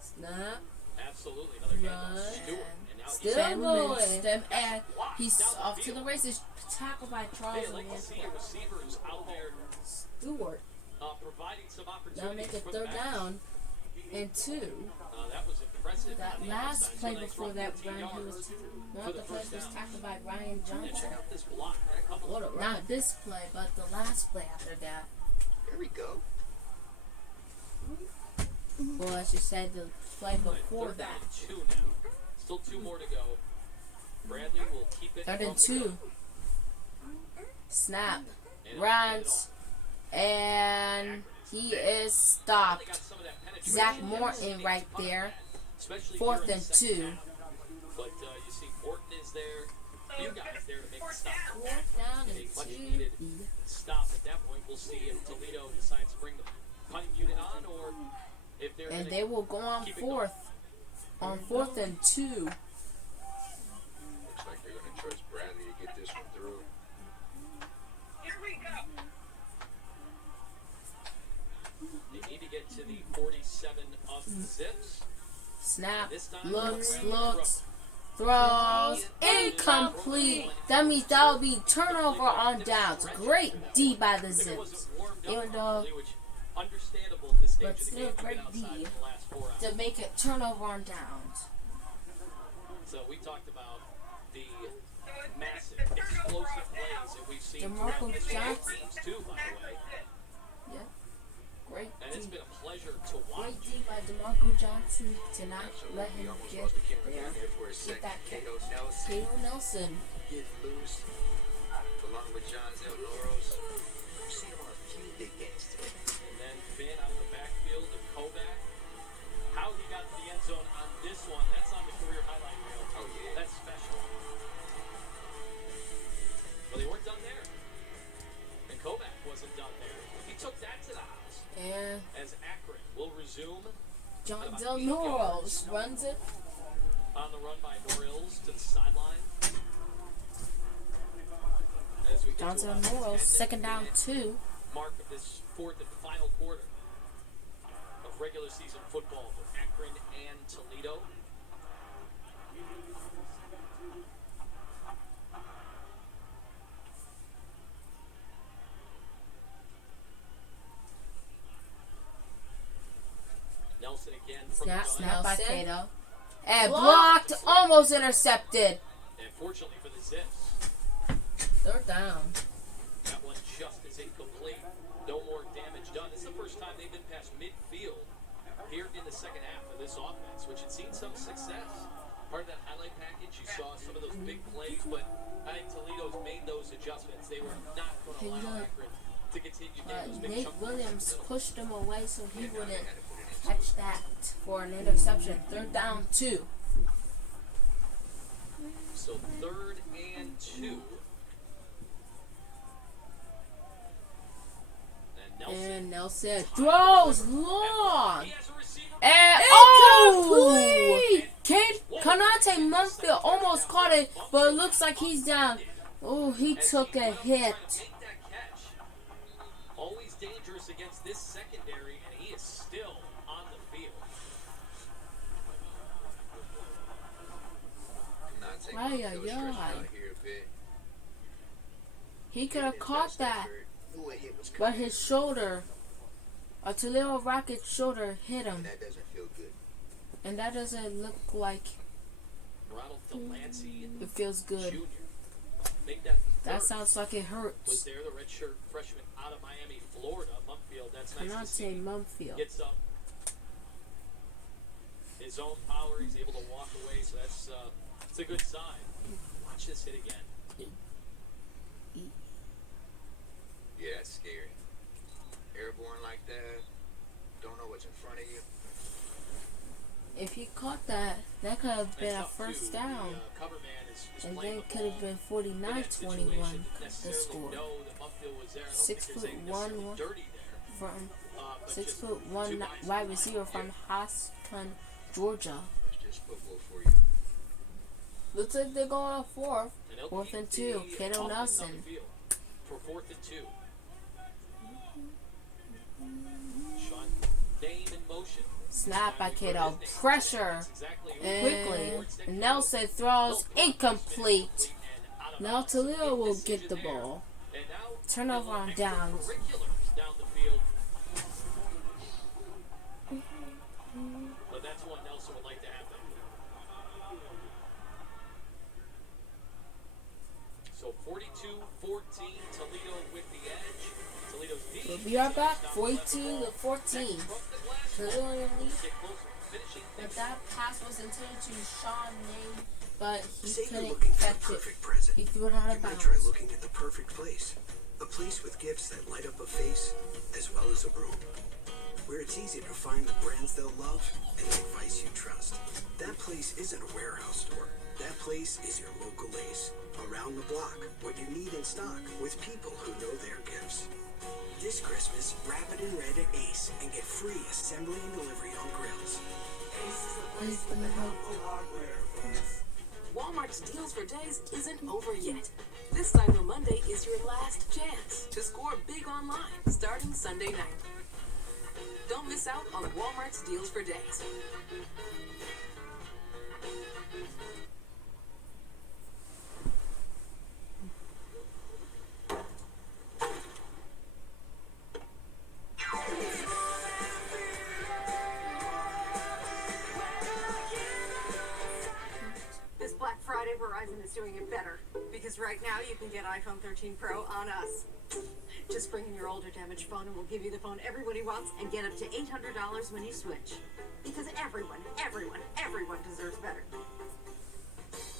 Snap. Absolutely. Another handoff. Stewart. And now still going. And he's off to the races. Tackled by Charles. Like to see receivers out there. Stewart. Providing some opportunities. Now make it third down and 2. That was impressive. That last play before that run, he was one of the plays was tackled by Ryan Johnson. Not this play, but the last play after that. Here we go. Well, as you said, the play before that. 2 now. Still 2 more to go. Bradley will keep it. Third and 2. Snap. Runs. And he is stopped. Zach Morton right there. 4th and 2. But you see Morton is there. You guys there to make the stop. 4th down and 2. Much needed stop at that point. We'll see if Toledo decides to bring the punting unit on or if they're. And they will go on 4th. On 4th and 2. Looks like they're going to trust Bradley to get this one through. Here we go. They need to get to the 47 of Zips. Snap, looks, throws, incomplete. That means that will be turnover on downs. Great D by the Zips. Even though, but still great D to make it turnover on downs. So we talked about the massive, explosive plays that we've seen DeMarco throughout Johnson. teams too, by the way. Yeah. Great And it's D. been a pleasure to watch. Great D by DeMarco Johnson to not let him get there. Get that kick. Cato Nelson. Get loose. Along with John Noros. We've seen him on a few big games today. And then Finn out of the backfield to Kovac. How he got to the end zone on this one, that's on the career highlight reel. Oh, yeah. That's special. But they weren't done there. And Kovac wasn't done there. He took that to the house. And As Akron will resume. John at about Del 8 Noros yards runs it. on the run by Norills to the sideline. As we get John to Del about Noros, 10 second down minute 2. mark of this fourth and final quarter of regular season football for Akron and Toledo. Nelson again from Snap, the gun. snap by Nelson. Cato. And blocked, almost intercepted. And fortunately for the Zips, Third down. that one just is incomplete. No more damage done. This is the first time they've been past midfield here in the second half of this offense, which had seen some success. Part of that highlight package, you saw some of those big plays, but I think Toledo's made those adjustments. They were not going to allow Akron to continue getting those big Nate chunk Williams plays. pushed him away so he wouldn't catch that for an interception. Third down 2. So 3rd and 2. And Nelson throws long. He has a receiver. And Kate Kanate Munfield almost caught it, but it looks like he's down. Oh, he took a hit. Make that catch. Always dangerous against this secondary, and he is still on the field. Not taking Ay, no ay, stretch ay. out here a bit. He could have caught that, Knew a hit was but coming. his shoulder, a Toledo Rocket's shoulder, hit him. And that doesn't feel good. And that doesn't look like Ronald Delancey it feels good. Jr. Make that That third. sounds like it Was hurts. there the redshirt freshman out of Miami, Florida, Mumfield. That's nice to see. Kanate Munfield. Gets up. His own power. He's able to walk away, so that's it's a good sign. Watch this hit again. Yeah, that's scary. Airborne like that. Don't know what's in front of you. If he caught that, that could have been a That's tough, first too. down. The cover man is And playing then the could have ball been in that 49-21 situation. the Necessarily score. know that Mumfield was there. I don't 6 think foot there's anything one necessarily dirty there. from But 6 just foot two one guys wide in receiver line from here. Houston, Georgia. It's just football for you. Looks like they're going on fourth. And they'll 4th keep and 2. the Cato offense on Nelson. the field for 4th and 2. Sean Dame in motion. Snap by Cato. Pressure. And Nelson throws incomplete. Now Toledo will get the ball. Turnover on downs. Down the field. But that's what Nelson would like to have there. So 42-14, Toledo with the edge. Toledo's D. We'll be right back. 42-14. Toledo in the lead. But that pass was intended to Sean Name, but he Say you're couldn't looking for catch the it. perfect present. He threw it out You of might try bounds. looking at the perfect place. A place with gifts that light up a face as well as a room. Where it's easy to find the brands they'll love and the advice you trust. That place isn't a warehouse store. That place is your local Ace. Around the block, what you need in stock with people who know their gifts. This Christmas, wrap it in red at Ace and get free assembly and delivery on grills. Walmart's Deals for Days isn't over yet. This Cyber Monday is your last chance to score big online starting Sunday night. Don't miss out on Walmart's Deals for Days. This Black Friday, Verizon is doing it better. Because right now you can get iPhone 13 Pro on us. Just bring in your older damaged phone and we'll give you the phone everybody wants and get up to $800 when you switch. Because everyone deserves better.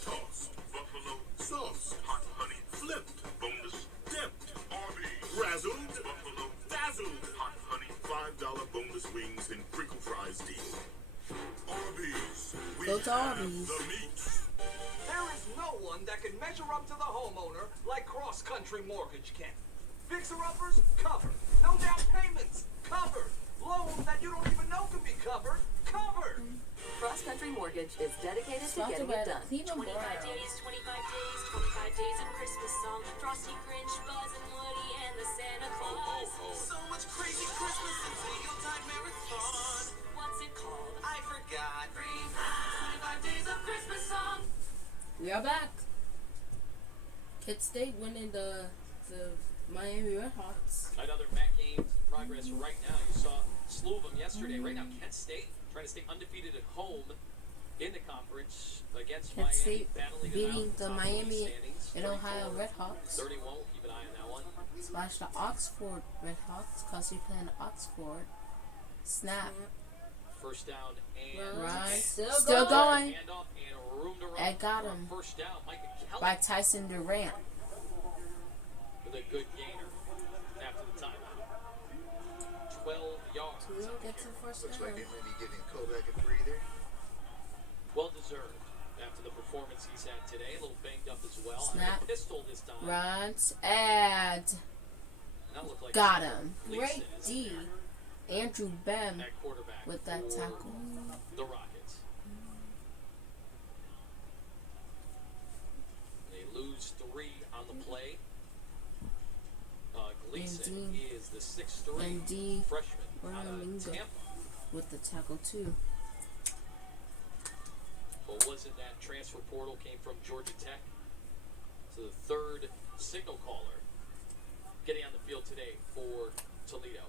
Tossed, buffalo sauce, hot honey flipped, boneless dipped, Arby's, razzled, buffalo dazzled, hot honey $5 boneless wings and crinkle fries deal. Arby's, we Go to have Arby's. the meats. There is no one that can measure up to the homeowner like Cross Country Mortgage can. Fixer-uppers, covered. No down payments, covered. Loans that you don't even know can be covered, covered. Cross Country Mortgage is dedicated to Talk getting about it done. 25 days, 25 days of Christmas song. Frosty, Grinch, Buzz, and Woody, and the Santa Claus. So much crazy Christmas and Time Marathon. What's it called? I forgot. 25 days of Christmas song. We are back. Kent State winning the Miami Redhawks. Another MAC games in progress right now. You saw a slew of them yesterday. Right now, Kent State trying to stay undefeated at home in the conference against Kent Miami. State battling it beating out the top of Miami standings, and Ohio 34, Redhawks. 31. We'll keep an eye on that one. Slash the Oxford Redhawks because they're playing Oxford. Snap. First down and Right. Still going. handoff and room to run. And got for a him First down, Micah Kelly by Tyson Durant. with a good gainer after the timeout. 12 yards. Toledo gets the first Looks down. like they may be giving Kovac a breather. Well deserved after the performance he's had today. A little banged up as well. Snap. And a pistol this time. Runs and That looked like got him. Gleason Great is D. Andrew Bem at quarterback with that for tackle. the Rockets. They lose 3 on the play. Gleason And is the 6'3" And D. freshman out of Ramingo Tampa. with the tackle too. But wasn't that transfer portal came from Georgia Tech? So the third signal caller getting on the field today for Toledo.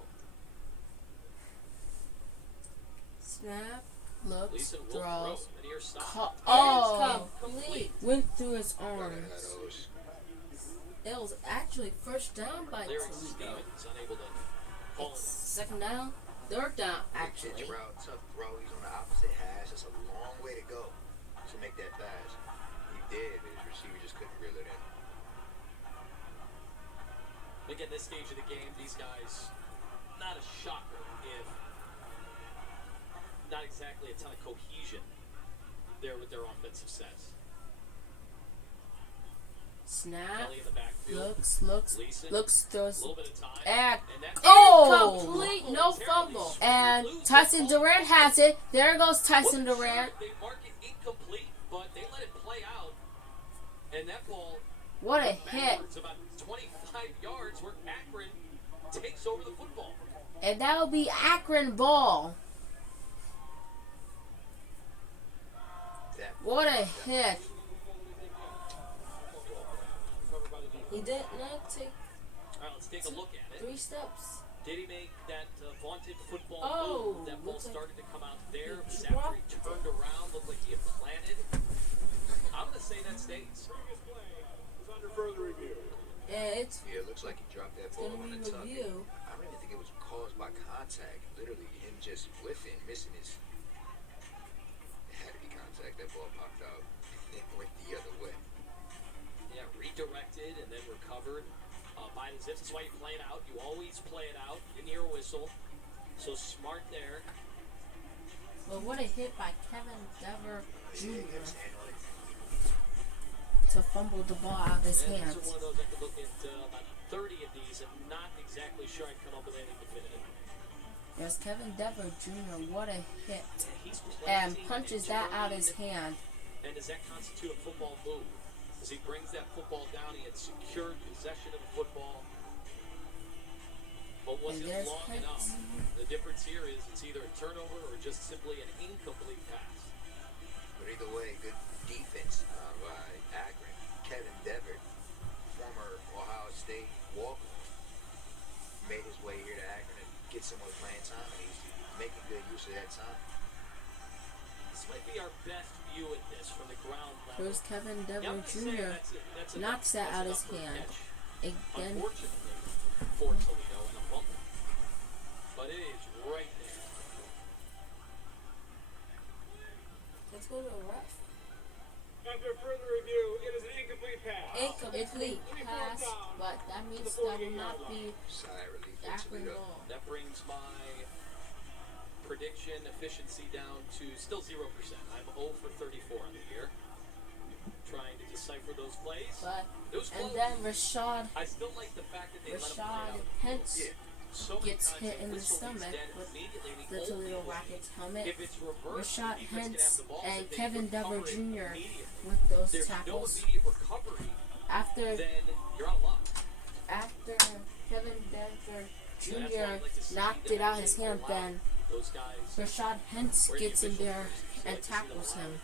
Snap. Looks. Gleason will Throws. throw. And here's stop. Oh. Complete. Went through his arms. It was actually first down by Larry Toledo. Stevens unable to call it. Second down. Third down, actually. Pitch route, tough throw. He's on the opposite hash. That's a long way to go to make that pass. He did, but his receiver just couldn't reel it in. Again, this stage of the game, these guys, not a shocker if not exactly a ton of cohesion there with their offensive sets. Snap. Kelly in the backfield. Gleason, Looks, throws. a little bit of time. And that's incomplete, no fumble. And Tyson Durant has it. There goes Tyson Durant. They mark it incomplete, but they let it play out. And that ball What a went hit. backwards about 25 yards where Akron takes over the football. And that'll be Akron ball. What a hit. He did not take All right, let's take a look at it. 3 steps. Did he make that vaunted football Oh, move? That ball looks like started to come out there. It was he after he dropped turned around, looked like he had planted. I'm going to say that stays. Previous play is under further review. Yeah, it's Yeah, it looks like he dropped that ball gonna on be the tuck. review. I don't even think it was caused by contact. Literally, him just whiffing, missing his. It had to be contact. That ball popped out. It went the other way. Yeah, redirected and then recovered by the Zips. That's why you play it out. You always play it out. You didn't hear a whistle. So smart there. Well, what a hit by Kevin Dever Jr. to fumble the ball out of his And hands. these are one of those I could look at about 30 of these and not exactly sure I'd come up with anything definitive. There's Kevin Dever Jr. What a hit. He's And planting punches and that out of turning. his hand. And does that constitute a football move? As he brings that football down, he had secured possession of the football, but was And it there's long Kent. enough? The difference here is it's either a turnover or just simply an incomplete pass. But either way, good defense by Akron. Kevin Dever, former Ohio State walk-on, made his way here to Akron and get some more playing time. And he's making good use of that time. This might be our best view at this from the ground level. Here's Kevin Yeah, I'm Dever gonna say Jr. that's knocks that out of his an upper hand. catch. Again. Unfortunately, for Toledo and a bump. But it is right there. Let's go to the ref. After further review, it is an incomplete pass. Incomplete pass, but that means that will not be Akron ball. That brings my prediction efficiency down to still 0%. I'm 0 for 34 on the year. Trying to decipher those plays. But and then Rashad, I still like the fact that they Rashad Hence gets hit in the stomach with the Toledo Rockets helmet. Rashad Hence and Kevin Dever Jr. with those tackles. After Kevin Dever Jr. knocked it out his hand, then Rashad Hence gets in there and tackles him.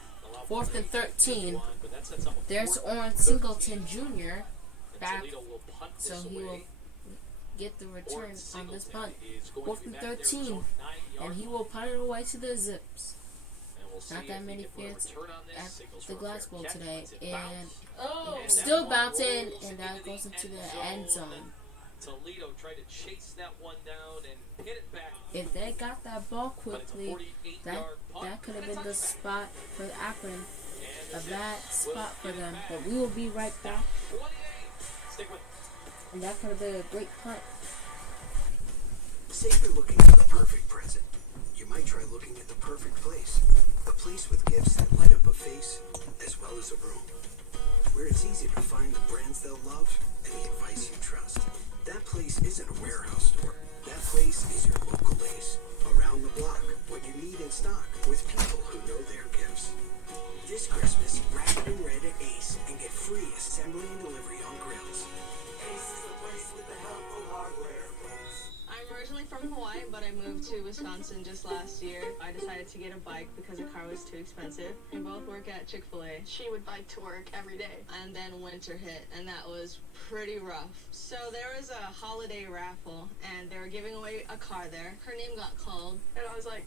4th and 13. There's Oren Singleton Jr. back, so he will get the return on this punt. 4th and 13, and he will punt it away to the Zips. Not that many fans at the Glass Bowl today, and still bouncing, and that goes into the end zone. Toledo tried to chase that one down and hit it back. If they got that ball quickly, that could have been the spot for Akron, a bad spot for them. But we will be right back. And that could have been a great punt. Say you're looking for the perfect present. You might try looking at the perfect place. A place with gifts that light up a face as well as a room. Where it's easy to find the brands they'll love and the advice you trust. That place isn't a warehouse store. That place is your local Ace. Around the block, what you need in stock, with people who know their gifts. This Christmas, wrap it in red at Ace and get free assembly and delivery on grills. Ace is the place with the helpful hardware, folks. I'm originally from Hawaii, but I moved to Wisconsin just last year. I decided to get a bike because a car was too expensive. We both work at Chick-fil-A. She would bike to work every day. And then winter hit, and that was pretty rough. So there was a holiday raffle, and they were giving away a car there. Her name got called, and I was like,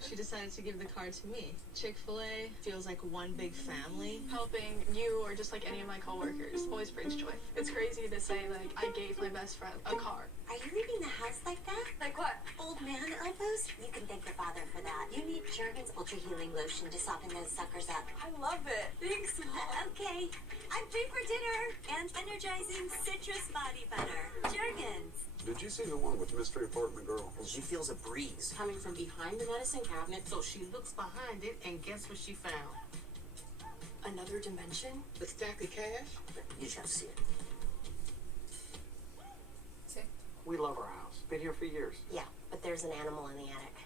she decided to give the car to me. Chick-fil-A feels like one big family. Helping you or just like any of my coworkers always brings joy. It's crazy to say like I gave my best friend a car. Are you leaving the house like that? Like what? Old man elbows? You can thank your father for that. You need Jergens Ultra Healing Lotion to soften those suckers up. I love it. Thanks, Mom. Okay. I'm due for dinner. And energizing citrus body butter. Jergens. Did you see the one with Mystery Apartment Girl? She feels a breeze coming from behind the medicine cabinet, so she looks behind it, and guess what she found? Another dimension? The stack of cash? You shall see it. We love our house. Been here for years. Yeah, but there's an animal in the attic.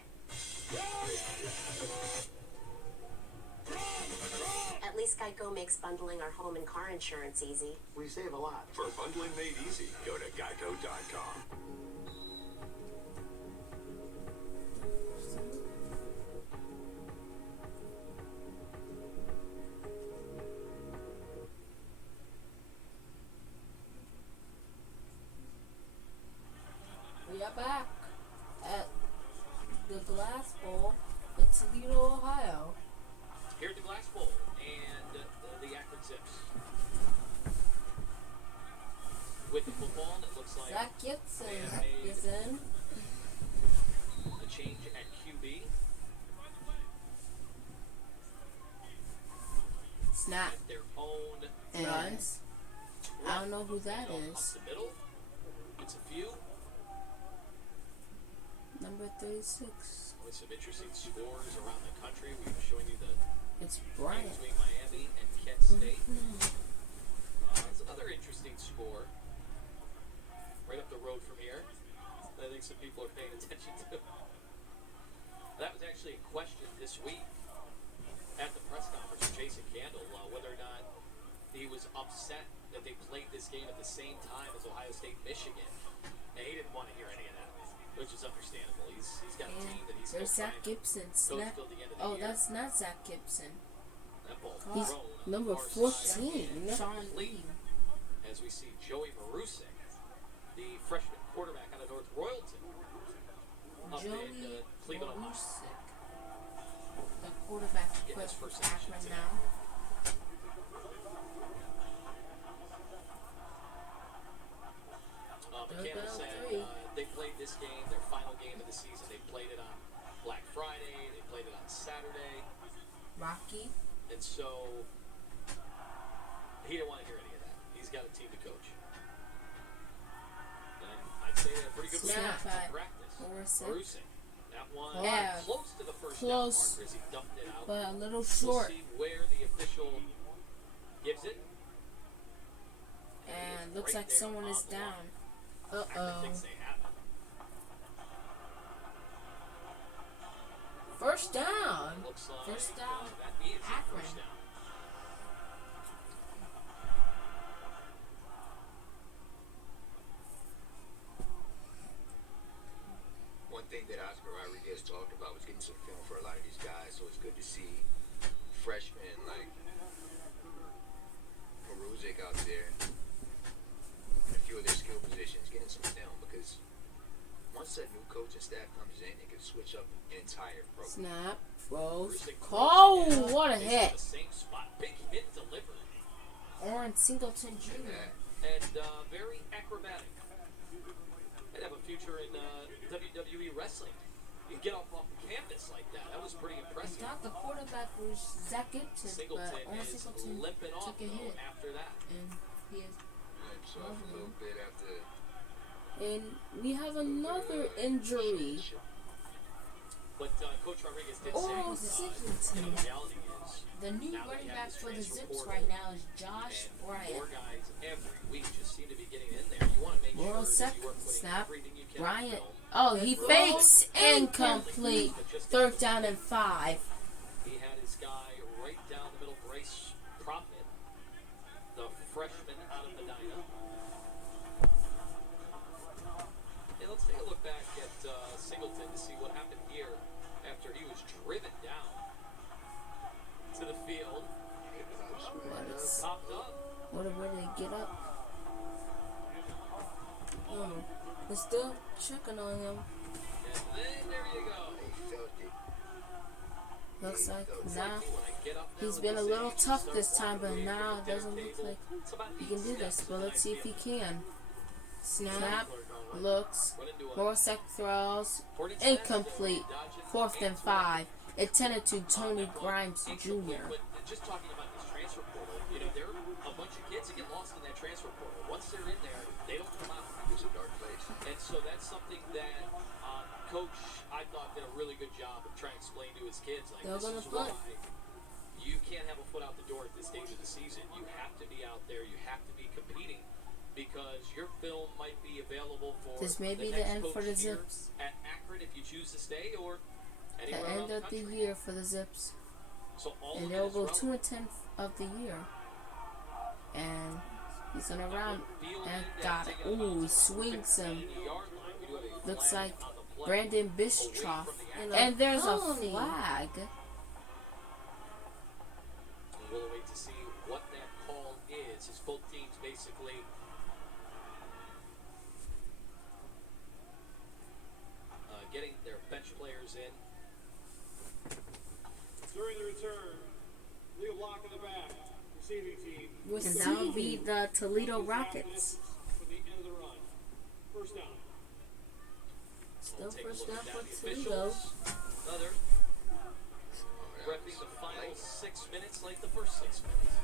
At least Geico makes bundling our home and car insurance easy. We save a lot. For bundling made easy, go to geico.com. We are back at the Glass Bowl in Toledo, Ohio. Here at the Glass Bowl and the Akron Zips. With the football, it looks like Zach Gibson is in. A change at QB. Snap. Their own Runs. I don't know who that is. The middle. It's a few. Number 36. With some interesting scores around the country. We've been showing you the It's Bryant. between Miami and Kent State. It's another interesting score right up the road from here. I think some people are paying attention to. That was actually a question this week at the press conference from Jason Candle, whether or not he was upset that they played this game at the same time as Ohio State, Michigan. And he didn't want to hear any of that, which is understandable. He's got a team that he's still There's Zach trying to Gibson. coach Snap. till the end of the Oh, year. that's not Zach Gibson. That ball He's thrown on number the far side. 14. Sean Lee. As we see Joey Marusek, the freshman quarterback out of North Royalton, up in Joey Cleveland, Ohio. Marusek, the quarterback Getting for his first Akron action now. McCandless said they played this game, their final game of the season. They played it on Black Friday. They played it on Saturday. Rocky. And so he didn't want to hear any of that. He's got a team to coach. And I'd say they had a pretty good practice. Marusing. That one close to the first down marker as he dumped it out. But a little short. We'll see where the official gives it. And looks like someone is down. First down. First down. Akron. One thing that Oscar Rodriguez talked about was getting some film for a lot of these guys, so it's good to see freshmen like Maruzic out there in a few of their skill positions getting some film, because once that new coaching staff comes in, it can switch up an entire program. Snap, throws. Oh, what a hit! Big hit delivered. Orange Singleton Jr. And very acrobatic. They'd have a future in WWE wrestling. You get off the canvas like that. That was pretty impressive. I thought the quarterback was Zach Gibson, Singleton but Orange Singleton limping off took a hit after that. And he is Limps off a little bit after. And we have another injury. But Coach Rodriguez did say, Singleton. the reality is, The new running back for the Zips right now is Josh Bryant. More guys every week just seem to be getting in there. You want to make sure that you are putting snap. everything you can. Bryant. Oh, he fakes incomplete. 3rd down and 5. He had his guy right down the middle, Bryce Prophet, the freshman out of Medina. Hey, let's take a look back at Singleton to see what happened here after he was driven down to the field. Popped up. What a way to get up. They're still checking on him. And then there you go. Looks like now he's been a little tough this time, but now it doesn't look like he can do this. But let's see if he can. Snap, looks, Morosek throws, incomplete. 4th and 5. Intended to Tony Grimes Jr. Just talking about this transfer portal, you know, there are a bunch of kids that get lost in that transfer portal. Once they're in there, they don't come out. It's a dark place. And so that's something that Coach, I thought, did a really good job of trying to explain to his kids. Like, this is why you can't have a foot out the door at this stage of the season. You have to be out there. You have to be competing, because your film might be available for this may be the end for the Zips. At Akron, if you choose to stay, or the end of the year for the Zips. So and they'll go 2-10 of the year. And he's gonna run and got it. Ooh, he swings him. Looks like Brandon Bistroff. And there's a flag. We'll wait to see what that call is, as both teams basically getting their bench players in. During the return, legal block in the back, receiving team. And that would be the Toledo Rockets. For the end of the run. First down. Still first down for Toledo. Another. Repping the final 6 minutes like the first 6 minutes.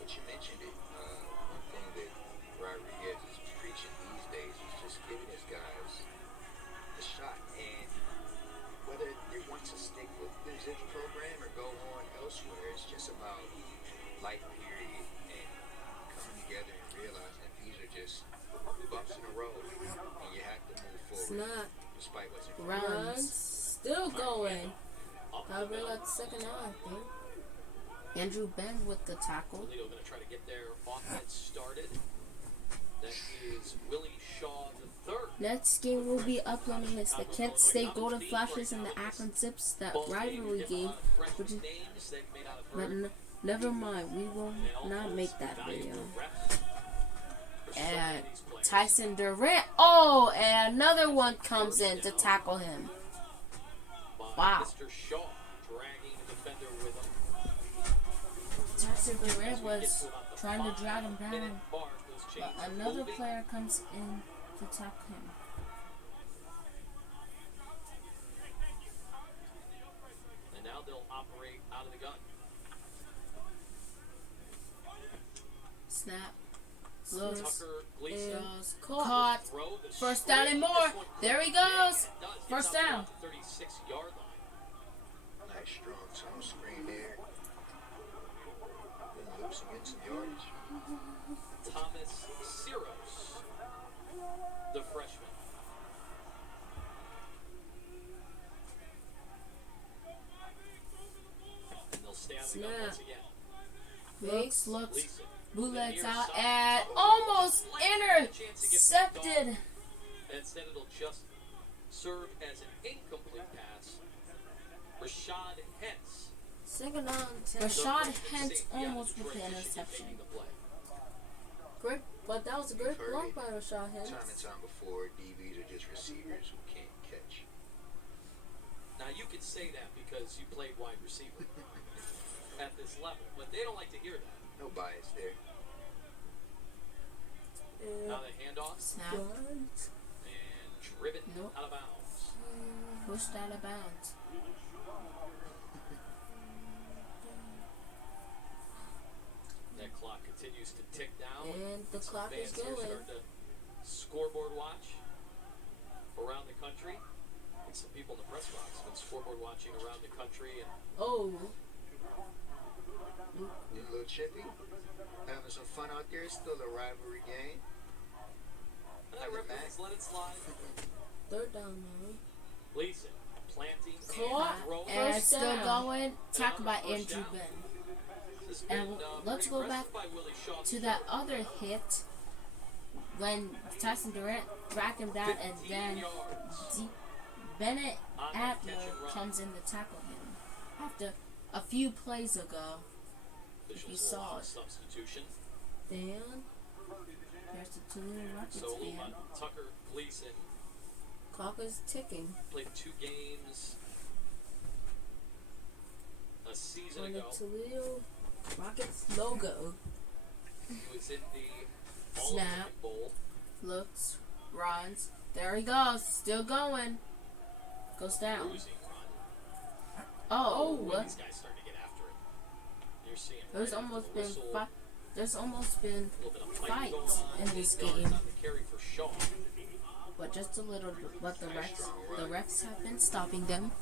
But you mentioned it. One thing that Rodriguez is preaching these days is just giving his guys a shot. And whether they want to stick with the Zips program or go on elsewhere, it's just about life period and coming together and realizing that these are just bumps in the road, and you have to move forward despite what's in front of you. Runs. Still going. I'll bring up the second half, I think. Andrew Ben with the tackle. Toledo going to try to get their offense started. That is Willie Shaw III. Next game we'll be uploading is the Kent State Golden Flashes and the Akron Zips, that rivalry game. But never mind, we will not make that video. And Tyson Durant. Oh, and another one comes in to tackle him. Wow. Mr. Shaw dragging the defender with him. Tyson Durant was trying to drag him down, but another player comes in to tackle him. And now they'll operate out of the gun. Snap. Looks. Is caught. First down and more. There he goes. First down. 36-yard line. Nice strong tunnel screen there. And loops against some yardage. Thomas Siros, the freshman. And they'll stay on the gun once again. Looks. Bootlegs out and almost intercepted. Instead, it'll just serve as an incomplete pass. Rashad Hentz. Second down. Rashad Hentz almost with the interception. Great, but that was a great block by Rashad Hentz. Time and time before, DBs are just receivers who can't catch. Now, you can say that because you played wide receiver at this level, but they don't like to hear that. No bias there. Now the handoff. Snap. And driven out of bounds. Pushed out of bounds. That clock continues to tick down. And the clock is going. Starting to scoreboard watch around the country. And some people in the press box have been scoreboard watching around the country. And A little chippy. Having some fun out there. Still a rivalry game. That reference, let it slide. Third down now. Gleason planting. Caught and still going. Tackled by Andrew Ben. And let's go back to that other hit when Tyson Durant dragged him down and then Bennett Adler comes in to tackle him after a few plays ago. If you saw it. Substitution. Then there's the Toledo Rockets fan. Tucker Gleason. Clock is ticking. Played 2 games a season ago. The Toledo Rockets logo. He was in the Snap. Bowl. Looks. Runs. There he goes. Still going. Goes down. Cruising run. Oh. These guys starting to get after it. You're seeing There's almost been fights in this game. But just a little. But the refs have been stopping them.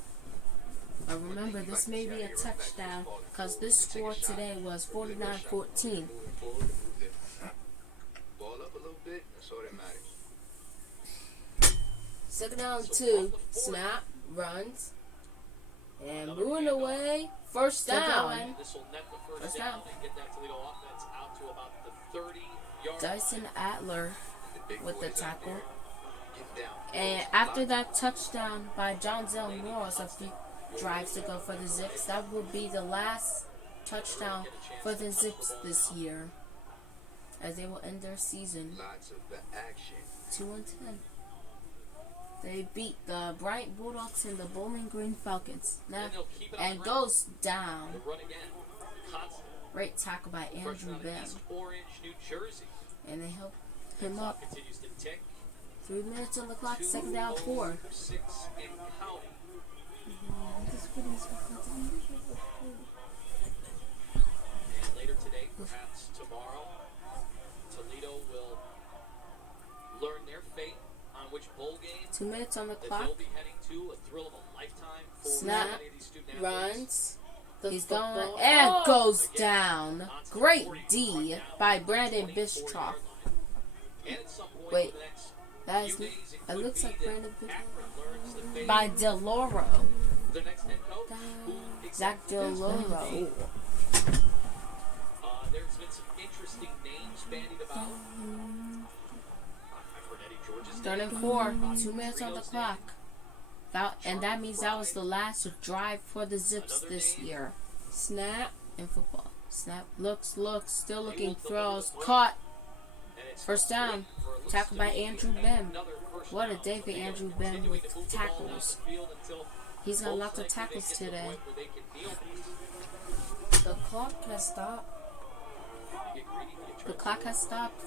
But remember, this may be a touchdown because this score today was 49-14. Ball up a little bit, that's all that matters. Second down 2. Snap. Runs. And moving away. First down. First down. Dyson Adler with the tackle. And after that touchdown by John Zell Morris a few drives to go for the Zips, that will be the last touchdown for the Zips this year, as they will end their season 2-10. They beat the Bryant Bulldogs and the Bowling Green Falcons. Now, and goes down. Great tackle by Andrew Ben. And they help him up. 3 minutes on the clock, second down 4. And later today, perhaps tomorrow, Toledo will learn their fate on which bowl game 2 minutes on the clock. they'll be heading to. A thrill of a lifetime for Snap. many of these student Runs. He's going and goes down. Great D by Brandon Bischoff. Wait, that looks like Brandon Bischoff by Deloro. Zach Deloro. There's been some interesting names bandied about. I've heard Eddie George's Third and 4. 2 minutes on the clock. And that means that was the last drive for the Zips this year. Snap in football. Snap. Looks. Still looking. Throws. Caught. First down. Tackled by Andrew Ben. What a day for Andrew Ben with tackles. He's got lots of tackles today. The clock has stopped The clock has stopped.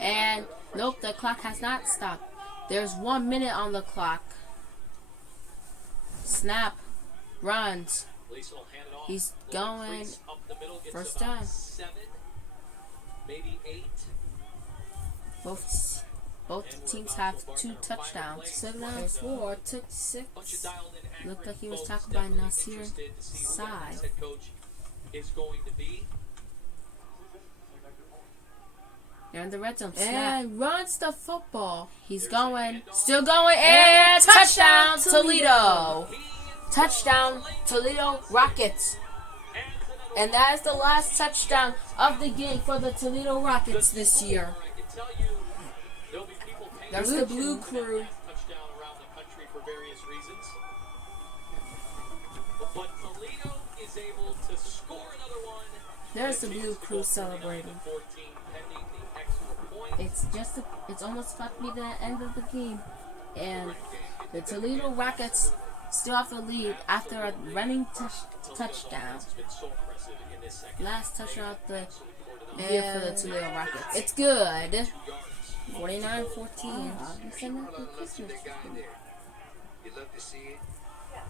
And nope, the clock has not stopped. There's 1 minute on the clock. Snap. Runs. He's going. First down. Maybe 8. Both teams have 2 touchdowns. 7 out of 4 took 6. Looked like he was tackled by Nasir Sai. They're in the red zone. And runs the football. He's going. Still going. And touchdown, Toledo. Touchdown, Toledo Rockets. And that is the last touchdown of the game for the Toledo Rockets this year. There's the blue crew. There's the blue crew celebrating. It's almost about to be the end of the game, and the Toledo Rockets still have the lead after a running touchdown. Last touchdown of the year for the Toledo Rockets. It's good. 49-14.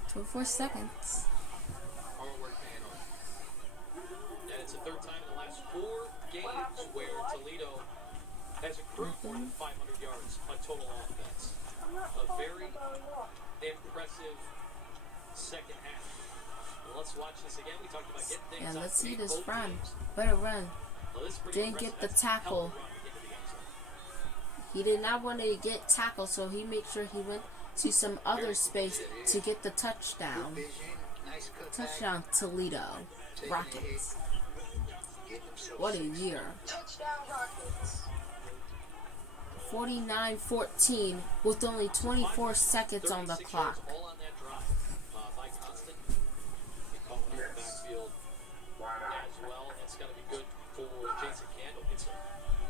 24 seconds. And it's the third time in the last 4 games where Toledo has accrued more than 500 yards on total offense. A very impressive second half. Well, let's watch this again. We talked about getting things. Yeah, let's see this run. Better run. Didn't get the tackle. He did not want to get tackled, so he made sure he went to some other space to get the touchdown. Touchdown, Toledo Rockets. What a year. 49-14 with only 24 seconds on the clock.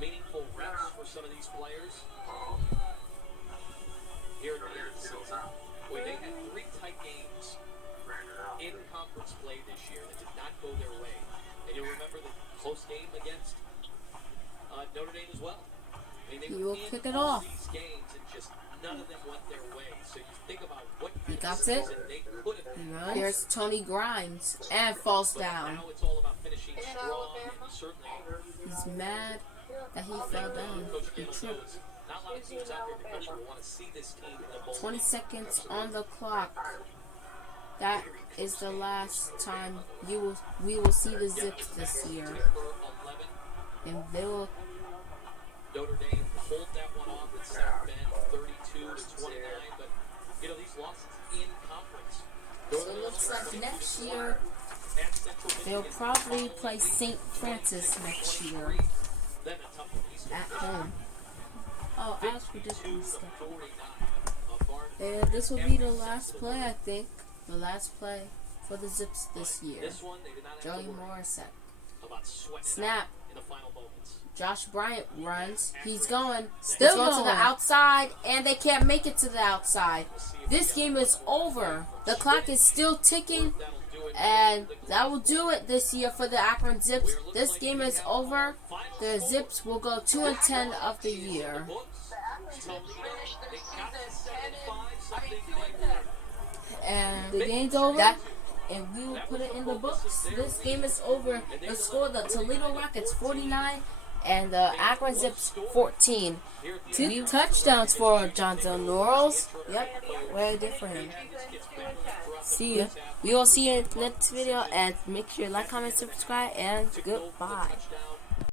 Meaningful reps for some of these players. Here at the end of the season, where they had 3 tight games in conference play this year that did not go their way. And you'll remember the close game against Notre Dame as well. I mean, He will kick it off. these games and just none of them went their way. So you think about what He got it. they could have done. Here's Tony Grimes and falls down. Now it's all about finishing strong and certainly. He's mad that he fell down. He tripped. 20 seconds on the clock. That is the last time we will see the Zips this year. And they will. Notre Dame pulled that one off at South Bend, 32-29. But you know these losses in conference. So it looks like next year they'll probably play St. Francis next year at home. Oh, as predictions. And this will be the last play, I think. The last play for the Zips this year. Joey Morissette. Snap. Josh Bryant runs. He's going. Still going to the outside, and they can't make it to the outside. This game is over. The clock is still ticking, and that will do it this year for the Akron Zips. This game is over. The Zips will go 2-10 of the year. And the game's over. And we will put it in the books. This game is over. The score: the Toledo Rockets 49 and the Akron Zips 14. 2 touchdowns for Johnson Norrells. Yep, very different. See you. We will see you in the next video, and make sure you like, comment, subscribe, and goodbye.